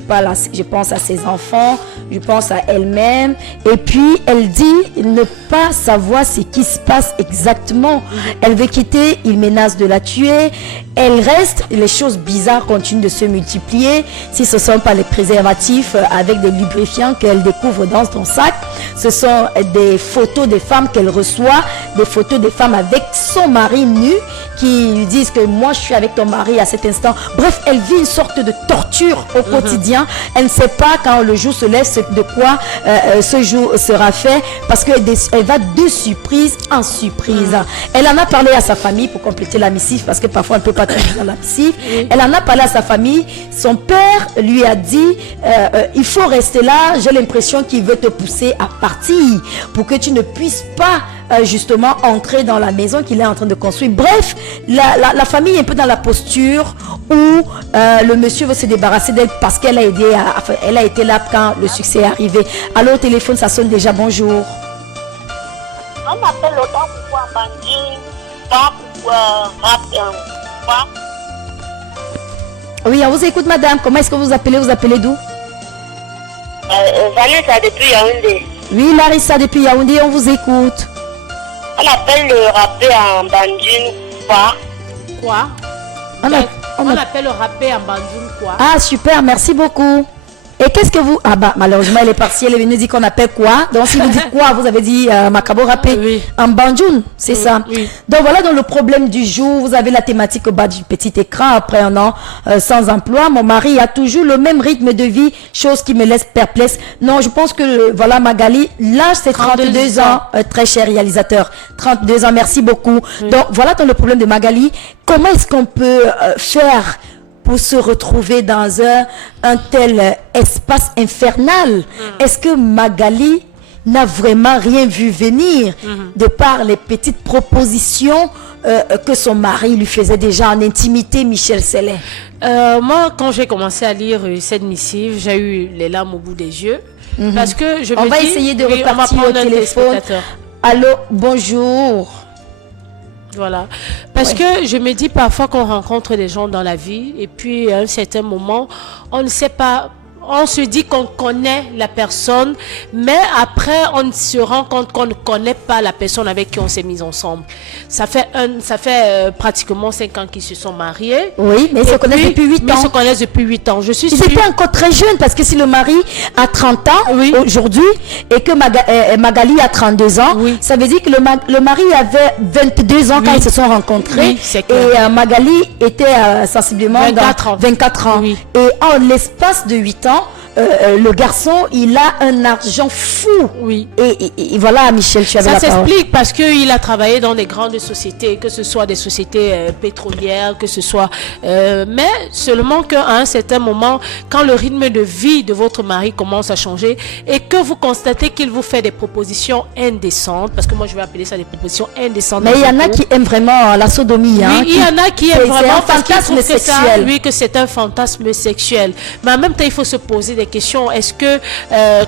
pense à ses enfants, je pense à elle-même. Et puis, elle dit ne pas savoir ce qui se passe exactement. Elle veut quitter, il menace de la tuer. Elle reste, les choses bizarres continuent de se multiplier. Si ce ne sont pas les préservatifs avec des lubrifiants qu'elle découvre dans son sac, ce sont des photos des femmes qu'elle reçoit, des photos des femmes avec son mari nu qui lui disent que moi je suis avec ton mari à cet instant. Bref, elle vit une sorte de torture au quotidien. Elle ne sait pas quand le jour se lève de quoi ce jour sera fait parce qu'elle va de surprise en surprise. Elle en a parlé à sa famille pour compléter la missive parce que parfois on ne peut pas trouver dans la missive. Elle en a parlé à sa famille. Son père lui a dit il faut rester là. J'ai l'impression qu'il veut te pousser à partir pour que tu ne puisses pas justement entrer dans la maison qu'il est en train de construire. Bref, la famille est un peu dans la posture où le monsieur veut se débarrasser d'elle parce qu'elle a aidé elle a été là quand le succès est arrivé. Alors au téléphone, ça sonne déjà. Bonjour. On m'appelle autant pour Bandi, pas pour rap. Oui, on vous écoute, madame. Comment est-ce que vous appelez? Vous appelez d'où? Vanessa depuis Yaoundé. Oui, Larissa depuis Yaoundé, on vous écoute. On appelle le rappé en bandune quoi? Quoi? On appelle le rappé en bandune quoi? Ah, super, merci beaucoup. Et qu'est-ce que vous... Ah bah, malheureusement, elle est partie, elle est venue dire qu'on appelle quoi? Donc, si vous dites quoi, vous avez dit Macabo rappé. Oui. En banjoun, c'est ça. Oui. Donc, voilà, dans le problème du jour, vous avez la thématique au bas du petit écran. Après un an sans emploi, mon mari a toujours le même rythme de vie, chose qui me laisse perplexe. Non, je pense que, voilà, Magali, l'âge, c'est 32 ans. Très cher réalisateur. 32 ans, merci beaucoup. Oui. Donc, voilà, dans le problème de Magali, comment est-ce qu'on peut faire pour se retrouver dans un tel espace infernal? Est-ce que Magali n'a vraiment rien vu venir de par les petites propositions que son mari lui faisait déjà en intimité, Michel Sellet? Moi, quand j'ai commencé à lire cette missive, j'ai eu les larmes au bout des yeux. Parce que je on va essayer de repartir au téléphone. Allô, bonjour. Voilà, parce que je me dis parfois qu'on rencontre des gens dans la vie et puis à un certain moment, on ne sait pas, on se dit qu'on connaît la personne, mais après on se rend compte qu'on ne connaît pas la personne avec qui on s'est mis ensemble. Ça fait pratiquement 5 ans qu'ils se sont mariés. Oui, mais ils se connaissent depuis 8 ans. Ils se connaissent depuis 8 ans. Ils étaient encore très jeunes parce que si le mari a 30 ans aujourd'hui et que Magali a 32 ans, ça veut dire que le mari avait 22 ans quand ils se sont rencontrés. Oui, c'est clair. Et Magali était sensiblement 24 ans. Oui. Et en l'espace de 8 ans, le garçon, il a un argent fou. Oui. Et voilà, Michel, tu avais la parole. Ça s'explique parce qu'il a travaillé dans des grandes sociétés, que ce soit des sociétés pétrolières, que ce soit... mais seulement qu'à un certain moment, quand le rythme de vie de votre mari commence à changer et que vous constatez qu'il vous fait des propositions indécentes, parce que moi je vais appeler ça des propositions indécentes. Mais il y en a qui aiment vraiment la sodomie. Oui, il y en a qui aiment vraiment un fantasme sexuel. Oui, que c'est un fantasme sexuel. Mais en même temps, il faut se poser des des questions. Est-ce que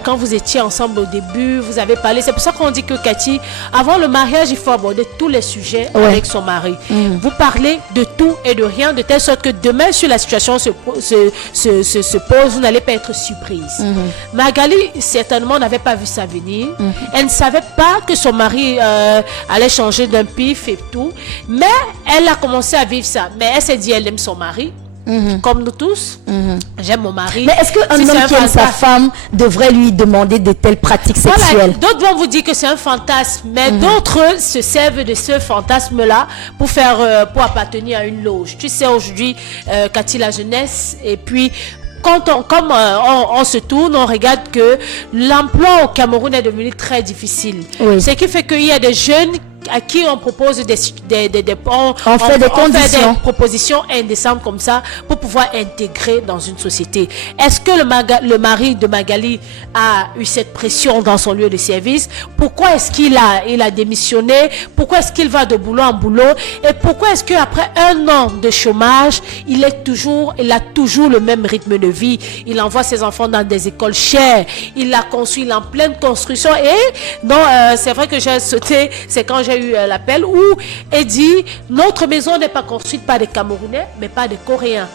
quand vous étiez ensemble au début, vous avez parlé? C'est pour ça qu'on dit que Cathy, avant le mariage, il faut aborder tous les sujets avec son mari. Vous parlez de tout et de rien, de telle sorte que demain, si la situation se pose, vous n'allez pas être surprise. Magali, certainement, n'avait pas vu ça venir. Elle ne savait pas que son mari allait changer d'un pif et tout. Mais elle a commencé à vivre ça. Mais elle s'est dit, elle aime son mari. Comme nous tous, j'aime mon mari. Mais est-ce qu'un homme qui aime sa femme devrait lui demander de telles pratiques sexuelles? Voilà, d'autres vont vous dire que c'est un fantasme, mais d'autres se servent de ce fantasme-là pour pour appartenir à une loge. Tu sais, aujourd'hui, Cathy, la jeunesse, et puis quand on se tourne, on regarde que l'emploi au Cameroun est devenu très difficile. Ce qui fait qu'il y a des jeunes à qui on propose des propositions indécentes comme ça pour pouvoir intégrer dans une société. Est-ce que le mari de Magali a eu cette pression dans son lieu de service? Pourquoi est-ce qu'il a démissionné? Pourquoi est-ce qu'il va de boulot en boulot? Et pourquoi est-ce qu'après 1 an de chômage, il a toujours le même rythme de vie? Il envoie ses enfants dans des écoles chères. Il a construit, il est en pleine construction. Et non, c'est vrai que j'ai sauté, c'est quand j'ai eu l'appel où elle dit notre maison n'est pas construite par des Camerounais mais par des Coréens.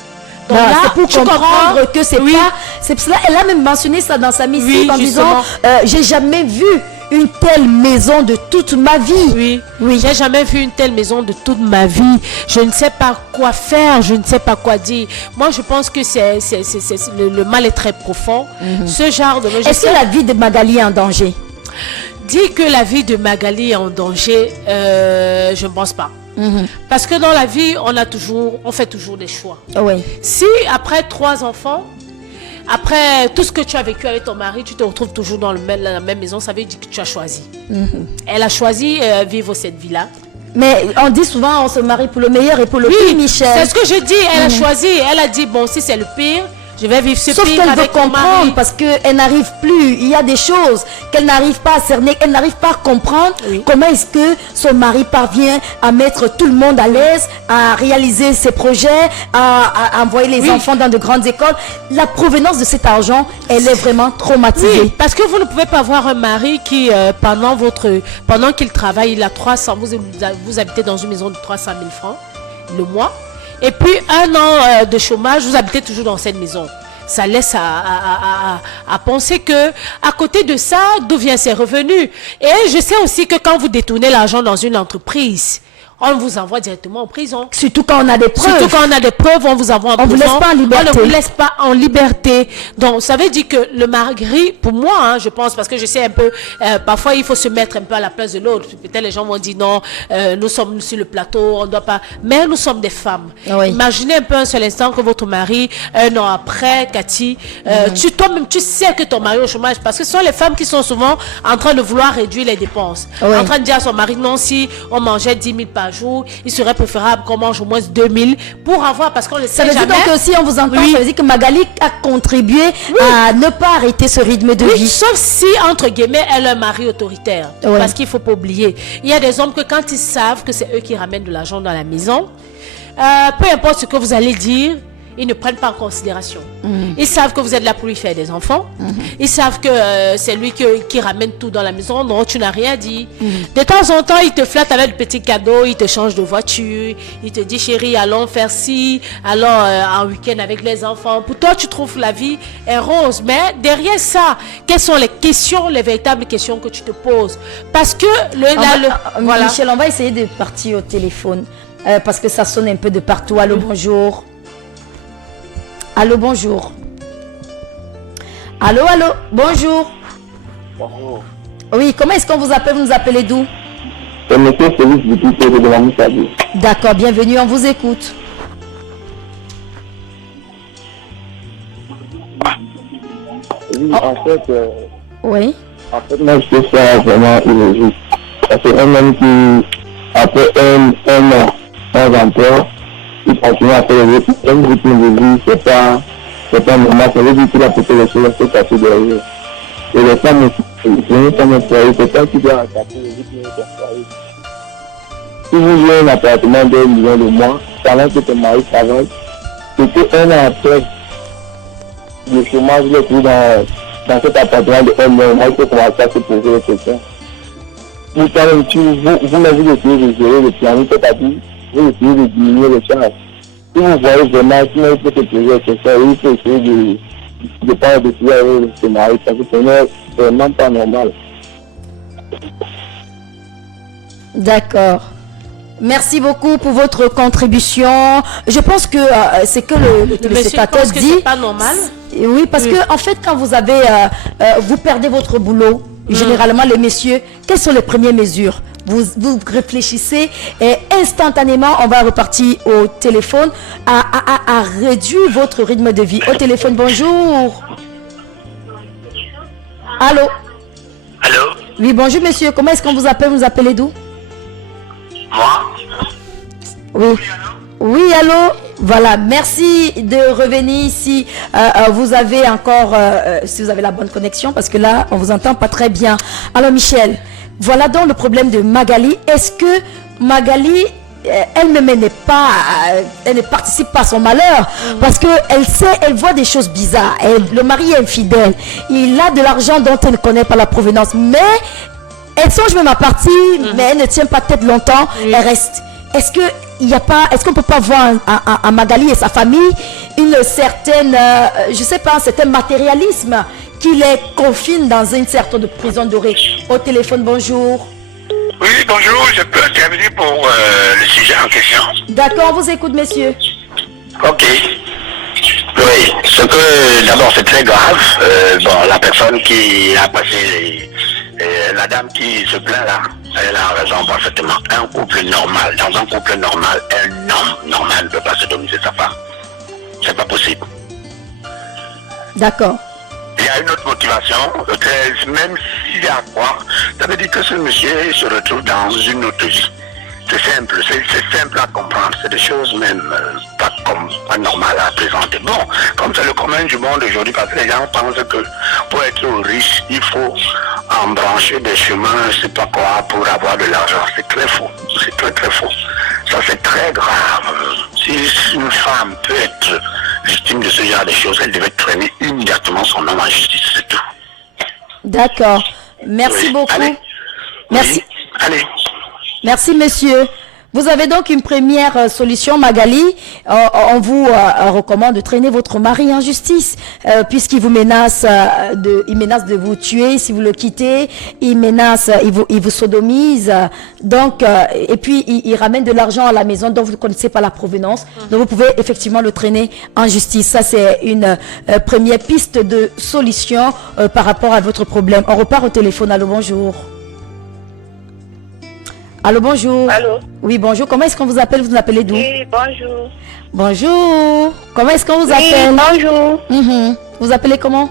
Donc là, c'est pour comprendre que c'est pas, c'est cela. Elle a même mentionné ça dans sa missive en disant j'ai jamais vu une telle maison de toute ma vie. Oui, j'ai jamais vu une telle maison de toute ma vie. Je ne sais pas quoi faire, je ne sais pas quoi dire. Moi, je pense que le mal est très profond. Ce genre de... Est-ce que la vie de Magali est en danger? Dire que la vie de Magali est en danger, je ne pense pas. Parce que dans la vie, on fait toujours des choix. Si après 3 enfants, après tout ce que tu as vécu avec ton mari, tu te retrouves toujours dans la même maison, ça veut dire que tu as choisi. Elle a choisi vivre cette vie-là. Mais on dit souvent on se marie pour le meilleur et pour le pire, Michel. C'est ce que je dis, elle a choisi, elle a dit bon, si c'est le pire, je vais vivre ce Sauf pire qu'elle veut avec mon mari. comprendre parce qu'elle n'arrive plus. Il y a des choses qu'elle n'arrive pas à cerner, elle n'arrive pas à comprendre. Comment est-ce que son mari parvient à mettre tout le monde à l'aise, à réaliser ses projets, à envoyer les enfants dans de grandes écoles. La provenance de cet argent, elle est vraiment traumatisée. Oui, parce que vous ne pouvez pas avoir un mari qui, pendant qu'il travaille, il a 300, vous habitez dans une maison de 300 000 francs le mois. Et puis 1 an de chômage, vous habitez toujours dans cette maison. Ça laisse à penser que à côté de ça, d'où viennent ces revenus? Et je sais aussi que quand vous détournez l'argent dans une entreprise, on vous envoie directement en prison. Surtout quand on a des preuves. Surtout quand on a des preuves, on vous envoie en prison. On vous laisse pas en liberté. On ne vous laisse pas en liberté. Donc, ça veut dire que le mari, pour moi, je pense, parce que je sais un peu, parfois il faut se mettre un peu à la place de l'autre. Peut-être les gens vont dire non, nous sommes sur le plateau, on ne doit pas. Mais nous sommes des femmes. Imaginez un peu un seul instant que votre mari, 1 an après, Cathy, toi-même, tu sais que ton mari est au chômage, parce que ce sont les femmes qui sont souvent en train de vouloir réduire les dépenses. En train de dire à son mari, non, si on mangeait 10 000 par jour, il serait préférable qu'on mange au moins 2000 pour avoir, parce qu'on le sait jamais. Ça veut dire donc que si on vous entend, ça veut dire que Magali a contribué à ne pas arrêter ce rythme de vie. Sauf si, entre guillemets, elle a un mari autoritaire. Parce qu'il ne faut pas oublier. Il y a des hommes que quand ils savent que c'est eux qui ramènent de l'argent dans la maison, peu importe ce que vous allez dire, ils ne prennent pas en considération. Ils savent que vous êtes là pour lui faire des enfants. Ils savent que c'est lui qui ramène tout dans la maison. Non, tu n'as rien dit. De temps en temps, il te flatte avec de petits cadeaux. Il te change de voiture. Il te dit, chérie, allons faire ci. Allons en week-end avec les enfants. Pour toi, tu trouves la vie est rose. Mais derrière ça, quelles sont les questions, les véritables questions que tu te poses? Parce que voilà. Michel, on va essayer de partir au téléphone. Parce que ça sonne un peu de partout. Allô, bonjour. Allô, bonjour. Allô, bonjour. Bonjour. Oui, comment est-ce qu'on vous appelle? Vous nous appelez d'où? C'est monsieur Félix du Piquet de la Moussabie. D'accord, bienvenue, on vous écoute. Oui, en fait... oui. En fait, moi, je trouve ça vraiment illogique. Parce qu'un homme qui, après un an sans emploi, il continue à faire le rythme de vie, c'est pas normal, ça veut dire qu'il a peut-être les choses à se casser derrière. Et les femmes aussi, comme employés, c'est pas qui doit attaquer le rythme de son foyer. Si vous jouez un appartement de 1 million de mois, pendant que ton mari travaille, c'est que 1 an après, le chômage, il est tout dans cet appartement de un mois, il faut commencer à se poser des questions. Pourtant, vous-même, vous essayez de gérer le planning, c'est-à-dire, vous essayez de diminuer les charges. Si vous voyez vraiment, sinon il faut se poser des questions, il faut essayer de pas décider avec ce mari, parce que ce n'est vraiment pas normal. D'accord. Merci beaucoup pour votre contribution. Je pense que c'est que le téléspectateur dit. C'est pas normal. Oui, parce que en fait, quand vous avez, vous perdez votre boulot, généralement les messieurs, quelles sont les premières mesures? Vous réfléchissez et instantanément, on va repartir au téléphone à réduire votre rythme de vie. Au téléphone, bonjour. Allô? Allô? Oui, bonjour monsieur. Comment est-ce qu'on vous appelle? Vous appelez d'où? Moi? Oui. Oui, allô? Voilà, merci de revenir ici. Vous avez encore, si vous avez la bonne connexion, parce que là, on vous entend pas très bien. Alors, Michel, voilà donc le problème de Magali. Est-ce que Magali, elle-même, elle ne participe pas à son malheur? Parce qu'elle sait, elle voit des choses bizarres. Le mari est infidèle. Il a de l'argent dont elle ne connaît pas la provenance. Mais elle songe même à partir, mais elle ne tient pas tête longtemps. Elle reste. Est-ce qu'on peut pas voir à Magali et sa famille une certaine, je sais pas, un certain matérialisme qui les confine dans une certaine prison dorée? Au téléphone, bonjour. Oui, bonjour, je peux intervenir pour le sujet en question. D'accord, on vous écoute, messieurs. Ok. Oui, ce que d'abord c'est très grave. Bon, la personne qui a passé, la dame qui se plaint là, elle a raison parfaitement. Un couple normal, dans un couple normal, un homme normal ne peut pas sodomiser sa femme. C'est pas possible. D'accord. Il y a une autre motivation, même s'il y a quoi, ça veut dire que ce monsieur se retrouve dans une autre vie. C'est simple à comprendre, c'est des choses même pas normales à présenter. Bon, comme c'est le commun du monde aujourd'hui, parce que les gens pensent que pour être riche, il faut embrancher des chemins, je sais pas quoi, pour avoir de l'argent. C'est très faux, c'est très faux. Ça c'est très grave. Si une femme peut être victime de ce genre de choses, elle devait traîner immédiatement son homme en justice, c'est tout. D'accord. Merci beaucoup. Allez. Merci. Oui. Allez. Merci, monsieur. Vous avez donc une première solution, Magali. On vous recommande de traîner votre mari en justice, puisqu'il vous menace de vous tuer si vous le quittez. Il menace, il vous sodomise. Donc, et puis il ramène de l'argent à la maison dont vous ne connaissez pas la provenance. Donc, vous pouvez effectivement le traîner en justice. Ça, c'est une première piste de solution par rapport à votre problème. On repart au téléphone. Allô, bonjour. Allô, bonjour. Allô. Oui, bonjour. Comment est-ce qu'on vous appelle? Vous nous appelez d'où? Oui, bonjour. Bonjour. Comment est-ce qu'on vous appelle? Bonjour. Vous appelez comment?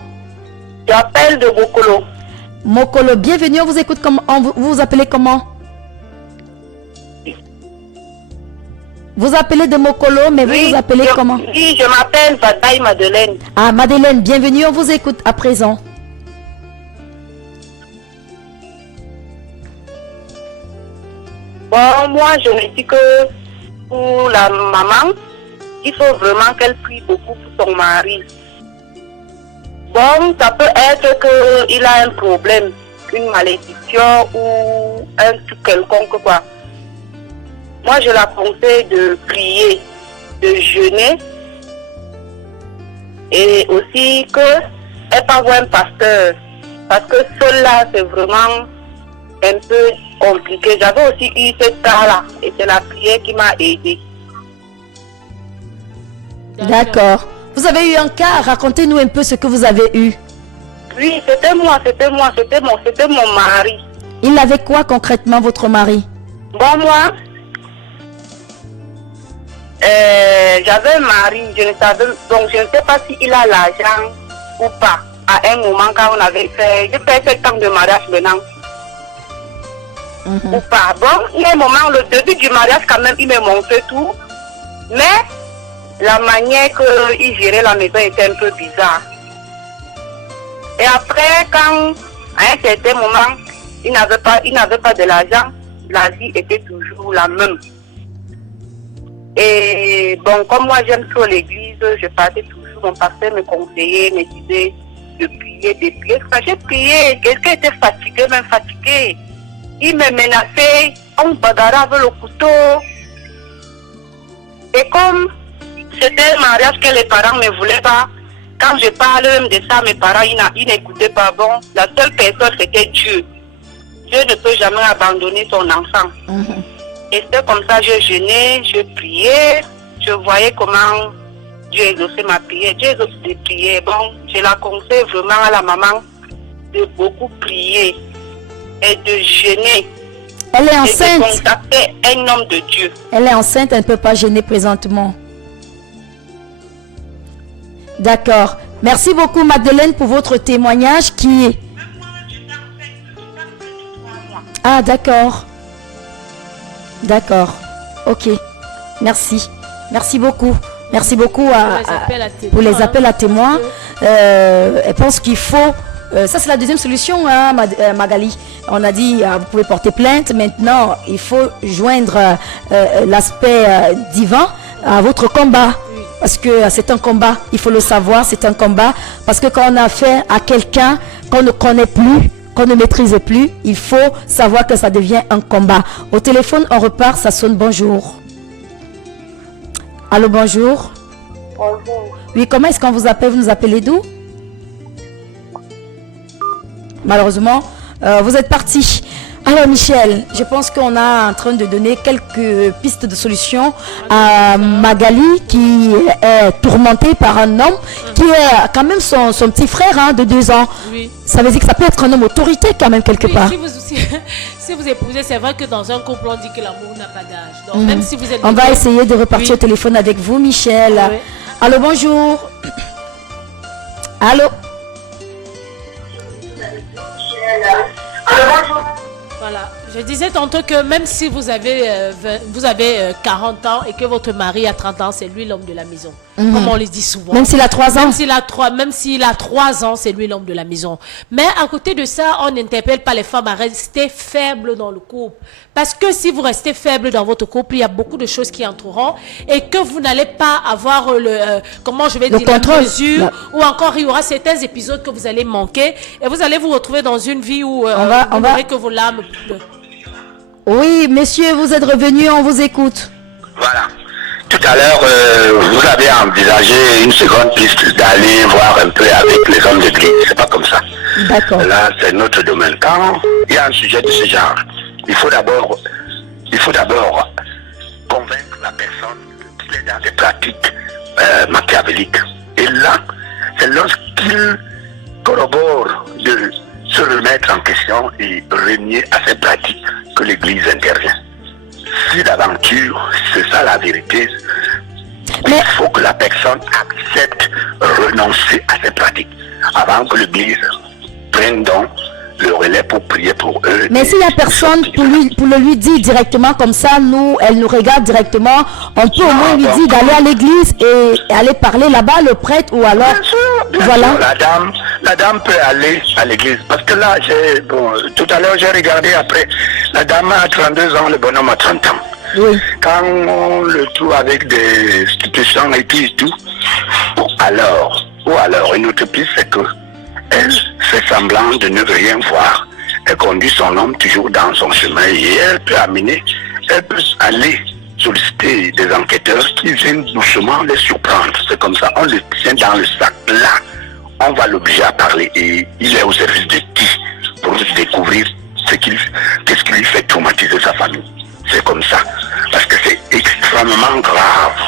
J'appelle de Mokolo. Mokolo, bienvenue. On vous écoute. Vous vous appelez comment? Vous appelez de Mokolo, mais vous vous appelez comment? Oui, je m'appelle Bataille Madeleine. Ah, Madeleine, bienvenue. On vous écoute à présent. Bon, moi, je me dis que pour la maman, il faut vraiment qu'elle prie beaucoup pour son mari. Bon, ça peut être qu'il a un problème, une malédiction ou un truc quelconque, quoi. Moi, je la conseille de prier, de jeûner et aussi qu'elle passe voir un pasteur. Parce que cela, c'est vraiment un peu compliqué. J'avais aussi eu ce cas-là et c'est la prière qui m'a aidé. D'accord. Vous avez eu un cas, racontez-nous un peu ce que vous avez eu. Oui, c'était mon mari. Il avait quoi concrètement, votre mari? Bon, moi, j'avais un mari, je ne savais, donc je ne sais pas s'il a l'argent ou pas. À un moment, quand on avait fait, j'ai fait 7 ans de mariage maintenant. Ou pas. Bon, il y a un moment, le début du mariage, quand même, il me montrait tout. Mais la manière qu'il gérait la maison était un peu bizarre. Et après, quand, à un certain moment, il n'avait pas de l'argent, la vie était toujours la même. Et bon, comme moi j'aime trop l'église, je partais toujours mon pasteur me conseillait, me disait de prier. J'ai prié, quelqu'un était fatigué, même fatigué. Il me menaçait, on bagarre avec le couteau. Et comme c'était un mariage que les parents ne voulaient pas, quand je parle même de ça, mes parents, ils n'écoutaient pas. Bon, la seule personne, c'était Dieu. Dieu ne peut jamais abandonner son enfant. Et c'est comme ça, je jeûnais, je priais, je voyais comment Dieu exauçait ma prière. Dieu exauce des prières. Bon, je la conseille vraiment à la maman de beaucoup prier et de jeûner. Elle est enceinte. Et de contacter un homme de Dieu. Elle est enceinte, elle ne peut pas jeûner présentement. D'accord. Merci beaucoup Madeleine pour votre témoignage qui est... Ah d'accord. D'accord. Ok. Merci. Merci beaucoup. Merci beaucoup pour les appels à témoins. Je pense qu'il faut... ça c'est la deuxième solution, hein, Magali. On a dit vous pouvez porter plainte. Maintenant, il faut joindre l'aspect divin à votre combat. Parce que c'est un combat, il faut le savoir, c'est un combat. Parce que quand on a affaire à quelqu'un qu'on ne connaît plus, qu'on ne maîtrise plus, il faut savoir que ça devient un combat. Au téléphone, on repart, ça sonne bonjour. Allô, bonjour. Bonjour. Oui, comment est-ce qu'on vous appelle? Vous nous appelez d'où? Malheureusement, vous êtes parti. Alors Michel, je pense qu'on est en train de donner quelques pistes de solutions à Magali qui est tourmentée par un homme qui est quand même son petit frère hein, de 2 ans. Oui. Ça veut dire que ça peut être un homme autorité quand même quelque part. Si vous épousez, c'est vrai que dans un couple on dit que l'amour n'a pas d'âge. Donc même si vous êtes... On va essayer de repartir au téléphone avec vous Michel. Oui. Allô, bonjour. Allô. Voilà, je disais tantôt que même si vous avez 40 ans et que votre mari a 30 ans, c'est lui l'homme de la maison. Comme on le dit souvent. Même s'il a 3 ans. Même s'il a 3 ans, c'est lui l'homme de la maison. Mais à côté de ça, on n'interpelle pas les femmes à rester faibles dans le couple. Parce que si vous restez faible dans votre couple, il y a beaucoup de choses qui entreront et que vous n'allez pas avoir la mesure ou encore il y aura certains épisodes que vous allez manquer et vous allez vous retrouver dans une vie où vous verrez que vos larmes pleurent. Oui, messieurs, vous êtes revenus, on vous écoute. Voilà. Tout à l'heure, vous avez envisagé une seconde piste d'aller voir un peu avec les hommes d'église. C'est pas comme ça. D'accord. Là, c'est notre domaine. Quand il y a un sujet de ce genre, il faut d'abord convaincre la personne qu'il est dans des pratiques machiavéliques. Et là, c'est lorsqu'il corrobore de se remettre en question et renier à ces pratiques que l'Église intervient. Si d'aventure, c'est ça la vérité, il faut que la personne accepte renoncer à ces pratiques avant que l'Église prenne donc le relais pour prier pour eux. Mais s'il n'y a personne pour le lui dire directement comme ça, elle nous regarde directement, on peut au moins lui dire d'aller à l'église et aller parler là-bas, le prêtre ou alors... Bien sûr, la dame peut aller à l'église. Parce que là, tout à l'heure, j'ai regardé après, la dame a 32 ans, le bonhomme a 30 ans. Oui. Quand on le trouve avec des stupéfiants et tout, ou alors une autre piste, c'est que elle fait semblant de ne rien voir. Elle conduit son homme toujours dans son chemin et elle peut aller solliciter des enquêteurs qui viennent doucement les surprendre. C'est comme ça, on le tient dans le sac. Là, on va l'obliger à parler et il est au service de qui pour découvrir qu'est-ce qui lui fait traumatiser sa famille. C'est comme ça. Parce que c'est extrêmement grave.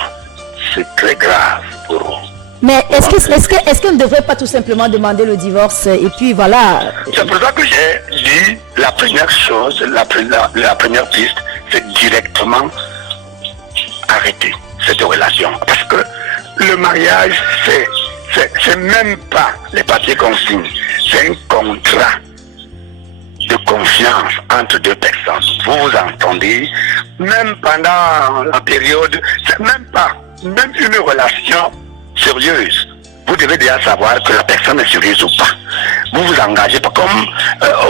C'est très grave pour eux. Mais est-ce qu'on ne devrait pas tout simplement demander le divorce et puis voilà. C'est pour ça que j'ai dit la première chose, la première piste, c'est directement arrêter cette relation. Parce que le mariage, c'est même pas les papiers qu'on signe, c'est un contrat de confiance entre deux personnes. Vous vous entendez, même pendant la période, c'est même une relation sérieuse. Vous devez déjà savoir que la personne est sérieuse ou pas. Vous vous engagez pas comme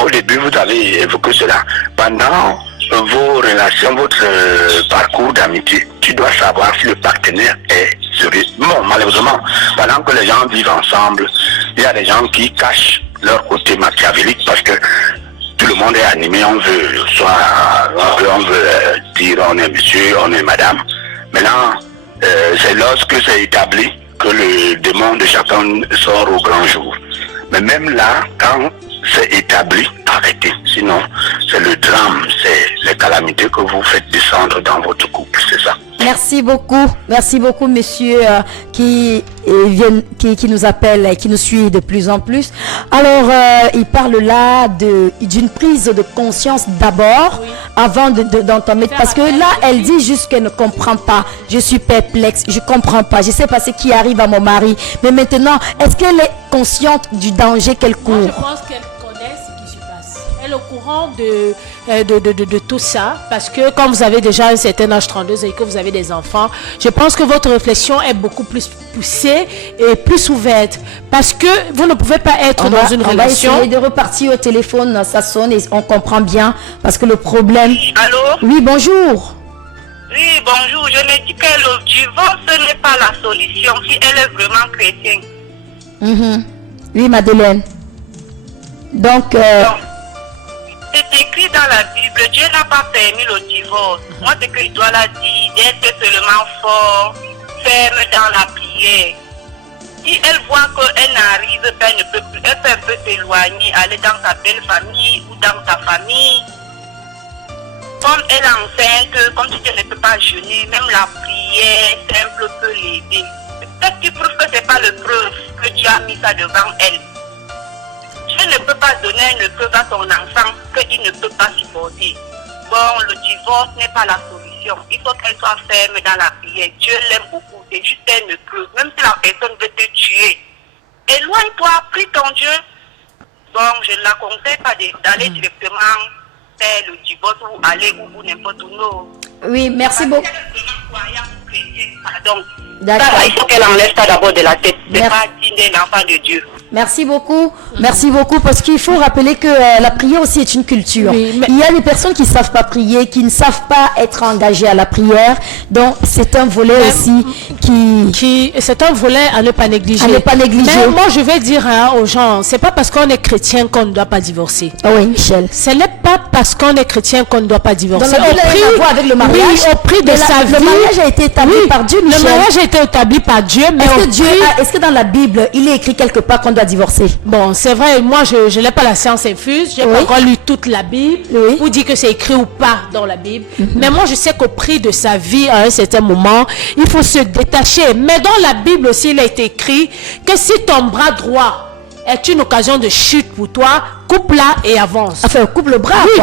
au début vous avez évoqué cela. Pendant vos relations, votre parcours d'amitié, tu dois savoir si le partenaire est Bon, malheureusement, pendant que les gens vivent ensemble, il y a des gens qui cachent leur côté machiavélique parce que tout le monde est animé, on veut dire on est monsieur, on est madame. Maintenant, c'est lorsque c'est établi que le démon de chacun sort au grand jour. Mais même là, quand c'est établi, arrêtez. Sinon, c'est le drame, c'est les calamités que vous faites descendre dans votre couple, c'est ça. Merci beaucoup, monsieur qui nous appelle et qui nous suit de plus en plus. Alors, il parle là d'une prise de conscience d'abord, avant d'entamer. Parce que là, elle dit juste qu'elle ne comprend pas. Je suis perplexe, je ne comprends pas. Je ne sais pas ce qui arrive à mon mari. Mais maintenant, est-ce qu'elle est consciente du danger qu'elle court? Moi, je pense qu'elle connaît ce qui se passe. Elle est au courant de tout ça, parce que quand vous avez déjà un certain âge 32 et que vous avez des enfants, je pense que votre réflexion est beaucoup plus poussée et plus ouverte, parce que vous ne pouvez pas être dans une relation. On va essayer de repartir au téléphone, ça sonne et on comprend bien, parce que le problème... Allô? Oui, bonjour. Oui, bonjour. Je me dis que le divorce n'est pas la solution si elle est vraiment chrétienne. Oui, Madeleine. Donc... C'est écrit dans la Bible, Dieu n'a pas permis le divorce. Moi, c'est qu'il doit la dire, d'être seulement fort, ferme dans la prière. Si elle voit qu'elle n'arrive pas, elle peut un peu s'éloigner, aller dans sa belle famille ou dans sa famille. Comme elle est enceinte, comme si elle ne peut pas jeûner, même la prière simple peut l'aider. Peut-être qu'il prouve que ce n'est pas le preuve que Dieu a mis ça devant elle. Dieu ne peut pas donner une preuve à son enfant qu'il ne peut pas supporter. Bon, le divorce n'est pas la solution. Il faut qu'elle soit ferme dans la prière. Dieu l'aime beaucoup. C'est juste une preuve. Même si la personne veut te tuer, éloigne-toi, prie ton Dieu. Bon, je ne la conseille pas d'aller directement faire le divorce ou aller où n'importe où. Non. Oui, merci beaucoup. Pardon. D'accord. Ça, il faut qu'elle enlève ça d'abord de la tête. C'est pas digne d'un enfant de Dieu. Merci beaucoup, parce qu'il faut rappeler que la prière aussi est une culture. Oui, mais... Il y a des personnes qui ne savent pas prier, qui ne savent pas être engagées à la prière, donc c'est un volet aussi c'est un volet à ne pas négliger. Mais moi je vais dire aux gens, c'est pas parce qu'on est chrétien qu'on ne doit pas divorcer. Oui, Michel. Ce n'est pas parce qu'on est chrétien qu'on ne doit pas divorcer. Donc, avec le mariage, oui, au prix de sa vie. Le mariage a été établi par Dieu, Michel. Le mariage a été établi par Dieu, mais est-ce que dans la Bible, il est écrit quelque part qu'on doit divorcer? Bon, c'est vrai, moi je n'ai pas la science infuse, j'ai pas encore lu toute la Bible pour dire que c'est écrit ou pas dans la Bible. Mais moi je sais qu'au prix de sa vie, à un certain moment, il faut se détacher. Mais dans la Bible aussi, il a été écrit que si ton bras droit est une occasion de chute pour toi, coupe-la et avance. Enfin, coupe le bras. Oui,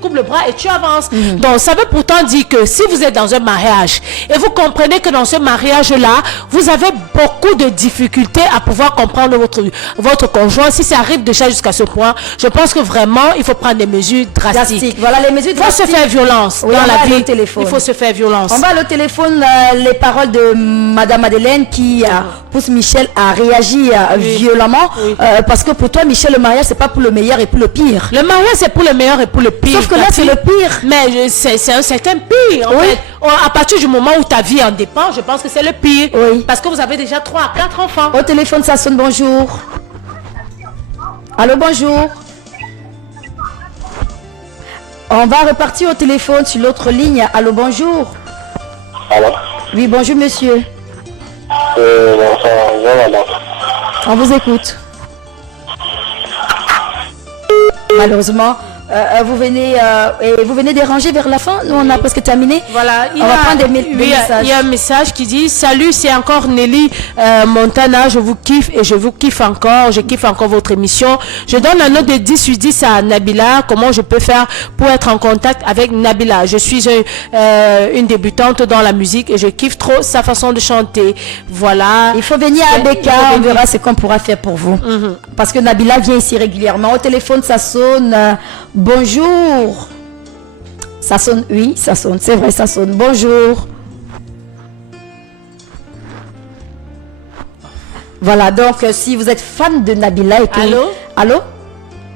coupe le bras et tu avances. Donc, ça veut pourtant dire que si vous êtes dans un mariage et vous comprenez que dans ce mariage-là, vous avez beaucoup de difficultés à pouvoir comprendre votre conjoint, si ça arrive déjà jusqu'à ce point, je pense que vraiment, il faut prendre des mesures drastiques. Voilà, les mesures drastiques. Il faut se faire violence dans la vie. Il faut se faire violence. On va au téléphone, les paroles de Madame Madeleine qui pousse Michel à réagir violemment. Parce que pour toi, Michel, le mariage, c'est pas pour le meilleur et pour le pire. Le mariage, c'est pour le meilleur et pour le pire. Sauf que là, c'est le pire. Mais c'est un certain pire. En fait, à partir du moment où ta vie en dépend, je pense que c'est le pire. Oui. Parce que vous avez déjà 3 à 4 enfants. Au téléphone, ça sonne. Bonjour. Allô, bonjour. On va repartir au téléphone sur l'autre ligne. Allô, bonjour. Allô? Oui, bonjour, monsieur. Bonjour, madame. On vous écoute. Malheureusement, vous venez déranger vers la fin. Nous, on a presque terminé. Voilà. On va prendre des messages. Il y a un message qui dit: salut, c'est encore Nelly Montana. Je vous kiffe et je vous kiffe encore. Je kiffe encore votre émission. Je donne un note de 10 sur 10 à Nabila. Comment je peux faire pour être en contact avec Nabila? Je suis une débutante dans la musique et je kiffe trop sa façon de chanter. Voilà. Il faut venir à Becca. On verra ce qu'on pourra faire pour vous. Parce que Nabila vient ici régulièrement. Au téléphone, ça sonne. Bonjour. Ça sonne, oui, ça sonne, c'est vrai, ça sonne. Bonjour. Voilà, donc si vous êtes fan de Nabila et que... Allô? Allô?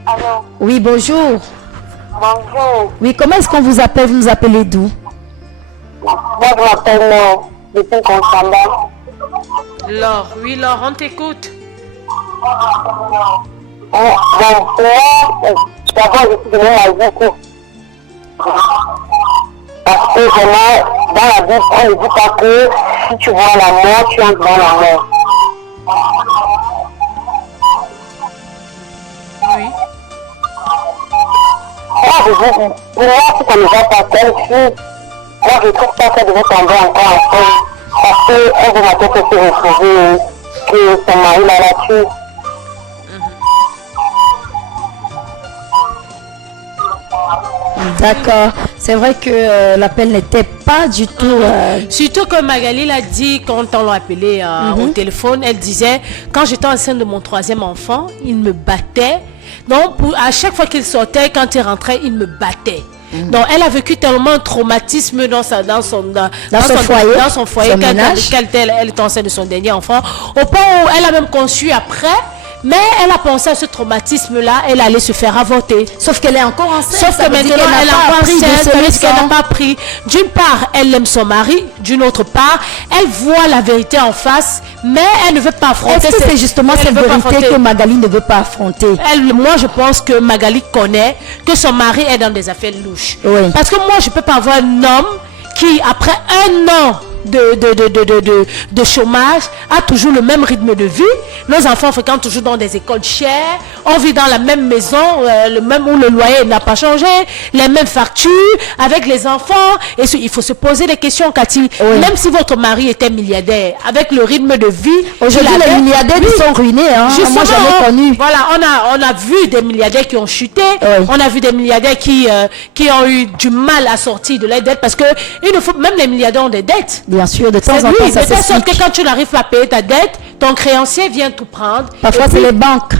Allô? Oui, bonjour. Bonjour. Oui, comment est-ce qu'on vous appelle? Vous nous appelez d'où? Moi, je m'appelle depuis Consamba. Laure, oui, Laure, on t'écoute. Bon, d'abord, je suis venue à beaucoup. Parce que vraiment, dans la Bible, on ne dit pas que si tu vois la mort, tu entres dans la mort. Oui. Moi, je dis, pour moi, si ça ne va pas tel, moi, je ne trouve pas qu'elle devait tomber encore enceinte. Parce qu'elle veut matin que se retrouver, que son mari l'a tué. D'accord. C'est vrai que l'appel n'était pas du tout... Surtout que Magali l'a dit quand on l'a appelé au téléphone, elle disait, quand j'étais enceinte de mon 3e enfant, il me battait. Donc, à chaque fois qu'il sortait, quand il rentrait, il me battait. Donc, elle a vécu tellement un traumatisme dans son foyer, qu'elle était enceinte de son dernier enfant, au point où elle a même conçu après. Mais elle a pensé à ce traumatisme-là, elle allait se faire avorter. Sauf qu'elle est encore enceinte. Sauf que maintenant, elle n'a pas pris qu'elle n'a pas pris. D'une part, elle aime son mari. D'une autre part, elle voit la vérité en face, mais elle ne veut pas affronter. Est-ce que c'est justement cette vérité que Magali ne veut pas affronter? Moi, je pense que Magali connaît que son mari est dans des affaires louches. Oui. Parce que moi, je ne peux pas avoir un homme qui, après 1 an de chômage, a toujours le même rythme de vie. Nos enfants fréquentent toujours dans des écoles chères, on vit dans la même maison, où le loyer n'a pas changé, les mêmes factures avec les enfants. Et il faut se poser des questions, Cathy. Oui. Même si votre mari était milliardaire, avec le rythme de vie, aujourd'hui les milliardaires sont ruinés. Moi j'en ai connu. Voilà, on a vu des milliardaires qui ont chuté. Oui. On a vu des milliardaires qui ont eu du mal à sortir de leurs dettes, parce que même les milliardaires ont des dettes. Bien sûr, de temps en temps, ça de telle sorte s'explique. que quand tu n'arrives pas à payer ta dette, ton créancier vient tout prendre. Parfois, c'est les banques.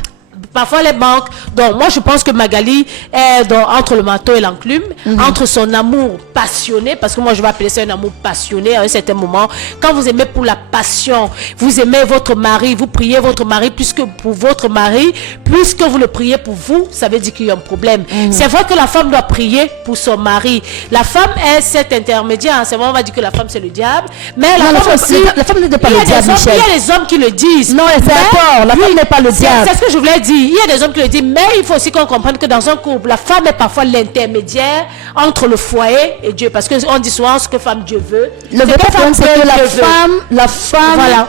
Parfois les banques. Donc moi je pense que Magali est entre le marteau et l'enclume, entre son amour passionné, parce que moi je vais appeler ça un amour passionné à un certain moment. Quand vous aimez pour la passion, vous aimez votre mari, vous priez votre mari plus que pour votre mari, plus que vous le priez pour vous, ça veut dire qu'il y a un problème. C'est vrai que la femme doit prier pour son mari. La femme est cet intermédiaire. C'est vrai, on va dire que la femme c'est le diable, mais la femme n'est pas le diable, Michel. Il y a des hommes qui le disent. Non, c'est d'accord, la femme n'est pas le diable. C'est ce que je voulais dire. Il y a des hommes qui le disent, mais il faut aussi qu'on comprenne que dans un couple, la femme est parfois l'intermédiaire entre le foyer et Dieu. Parce qu'on dit souvent ce que femme Dieu veut. Le vrai problème, c'est que la femme, voilà,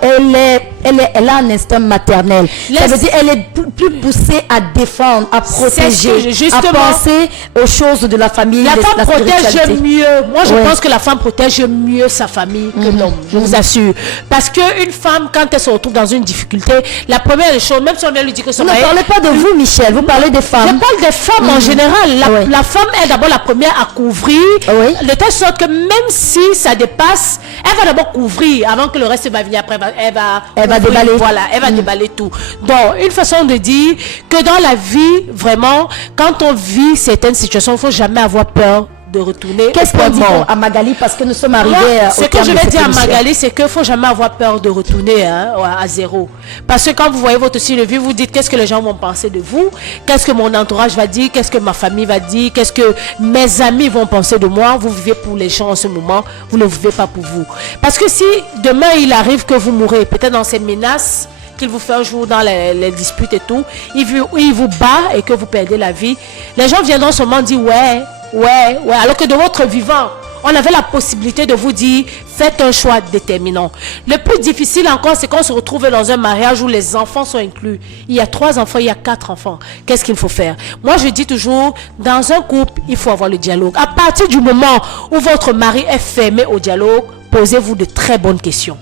elle a un instinct maternel. Ça veut dire elle est plus poussée à défendre, à protéger, à penser aux choses de la famille. La femme protège mieux. Moi, je pense que la femme protège mieux sa famille que l'homme. Je vous assure. Parce qu'une femme, quand elle se retrouve dans une difficulté, la première des choses, même si on vient lui dire que son mari... Ne parlez pas de vous, Michel. Vous parlez des femmes. Je parle des femmes en général. La femme est d'abord la première à couvrir. De telle sorte que même si ça dépasse, elle va d'abord couvrir avant que le reste va venir après. Elle va déballer. Voilà, elle va déballer tout. Donc, une façon de dire que dans la vie, vraiment, quand on vit certaines situations, il ne faut jamais avoir peur de retourner. Qu'est-ce qu'on dit à Magali, parce que nous sommes arrivés ce que je vais dire à Magali, c'est qu'il ne faut jamais avoir peur de retourner à zéro. Parce que quand vous voyez votre style de vie, vous dites qu'est-ce que les gens vont penser de vous, qu'est-ce que mon entourage va dire, qu'est-ce que ma famille va dire, qu'est-ce que mes amis vont penser de moi. Vous vivez pour les gens en ce moment, vous ne vivez pas pour vous. Parce que si demain il arrive que vous mourrez, peut-être dans ces menaces qu'il vous fait un jour dans les disputes et tout, il vous bat et que vous perdez la vie, les gens viendront seulement dire ouais, alors que de votre vivant, on avait la possibilité de vous dire, faites un choix déterminant. Le plus difficile encore, c'est qu'on se retrouve dans un mariage où les enfants sont inclus. Il y a 3 enfants, il y a 4 enfants. Qu'est-ce qu'il faut faire? Moi, je dis toujours, dans un couple, il faut avoir le dialogue. À partir du moment où votre mari est fermé au dialogue, posez-vous de très bonnes questions.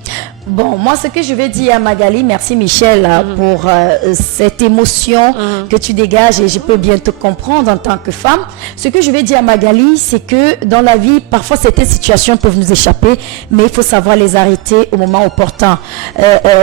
Bon, moi, ce que je vais dire à Magali, merci Michel pour cette émotion que tu dégages, et je peux bien te comprendre en tant que femme. Ce que je vais dire à Magali, c'est que dans la vie, parfois certaines situations peuvent nous échapper, mais il faut savoir les arrêter au moment opportun.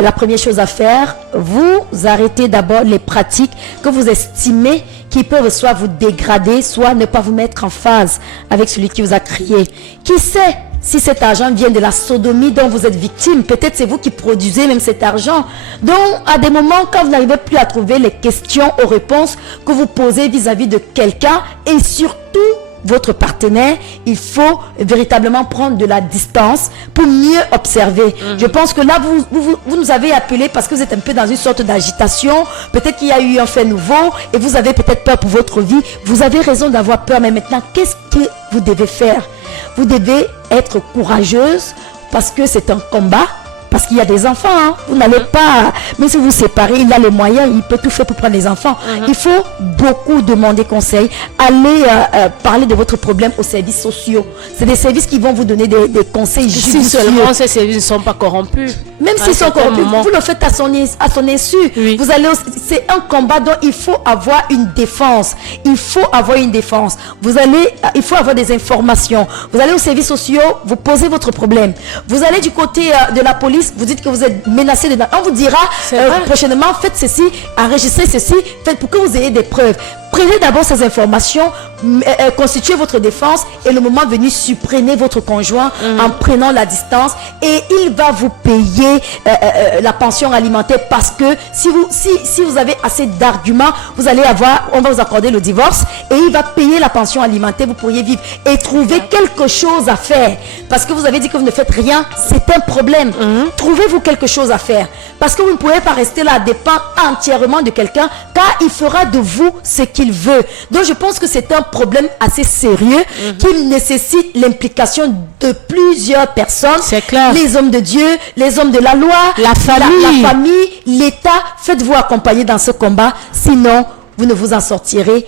La première chose à faire, vous arrêtez d'abord les pratiques que vous estimez qui peuvent soit vous dégrader, soit ne pas vous mettre en phase avec celui qui vous a crié. Qui sait si cet argent vient de la sodomie dont vous êtes victime? Peut-être c'est vous qui produisez même cet argent. Donc, à des moments, quand vous n'arrivez plus à trouver les questions aux réponses que vous posez vis-à-vis de quelqu'un, et surtout votre partenaire, il faut véritablement prendre de la distance pour mieux observer. Je pense que là, vous nous avez appelé parce que vous êtes un peu dans une sorte d'agitation. Peut-être qu'il y a eu un fait nouveau et vous avez peut-être peur pour votre vie. Vous avez raison d'avoir peur, mais maintenant, qu'est-ce que vous devez faire? Vous devez être courageuse parce que c'est un combat. Parce qu'il y a des enfants, hein. Vous n'allez pas, même si vous vous séparez, il a les moyens, il peut tout faire pour prendre les enfants. Il faut beaucoup demander conseil. Allez parler de votre problème aux services sociaux. C'est des services qui vont vous donner des conseils judicieux. Si seulement ces services ne sont pas corrompus. Même s'ils sont corrompus, vous le faites à son insu. Vous allez, c'est un combat dont il faut avoir une défense. Il faut avoir une défense. Il faut avoir des informations. Vous allez aux services sociaux, vous posez votre problème. Vous allez du côté de la police, vous dites que vous êtes menacé de... On vous dira prochainement, faites ceci, enregistrez ceci, faites pour que vous ayez des preuves. Prenez d'abord ces informations, constituez votre défense et le moment venu, supprimez votre conjoint en prenant la distance et il va vous payer la pension alimentaire parce que si vous avez assez d'arguments, on va vous accorder le divorce et il va payer la pension alimentaire, vous pourriez vivre et trouver quelque chose à faire parce que vous avez dit que vous ne faites rien, c'est un problème. Trouvez-vous quelque chose à faire parce que vous ne pouvez pas rester là à dépendre entièrement de quelqu'un car il fera de vous ce qu'il veut. Donc je pense que c'est un problème assez sérieux qui nécessite l'implication de plusieurs personnes. C'est clair. Les hommes de Dieu, les hommes de la loi, la famille, l'État. Faites-vous accompagner dans ce combat, sinon vous ne vous en sortirez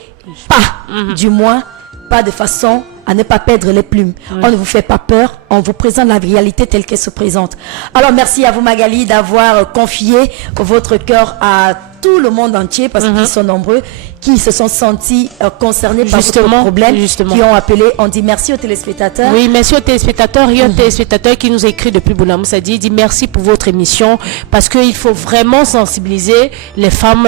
pas. Du moins, pas de façon à ne pas perdre les plumes. On ne vous fait pas peur, on vous présente la réalité telle qu'elle se présente. Alors merci à vous Magali d'avoir confié votre cœur à tout le monde entier parce qu'ils sont nombreux qui se sont sentis concernés par votre problème, qui ont appelé. On dit merci aux téléspectateurs. Oui, merci aux téléspectateurs. Il y a un téléspectateur qui nous écrit depuis Boulamoussa dit merci pour votre émission parce qu'il faut vraiment sensibiliser les femmes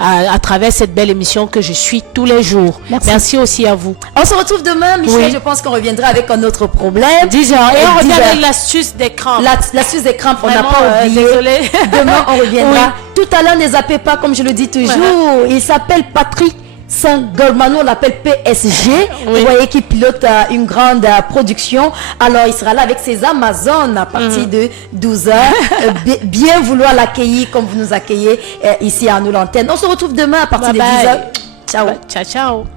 à travers cette belle émission que je suis tous les jours. Merci aussi à vous. On se retrouve demain, Michel. Je pense qu'on reviendra avec un autre problème. 10h. Et on revient avec l'astuce des crampes. L'astuce des crampes, on n'a pas oublié. Désolé. Demain, on reviendra. Tout à l'heure, ne zappez pas, comme je le dis toujours. Il s'appelle Patrick Saint-Gormano, on l'appelle PSG. Vous voyez qu'il pilote une grande production. Alors, il sera là avec ses Amazones à partir de 12h. Bien vouloir l'accueillir comme vous nous accueillez ici à nous l'antenne. On se retrouve demain à partir de 10h. Ciao. Ciao, ciao.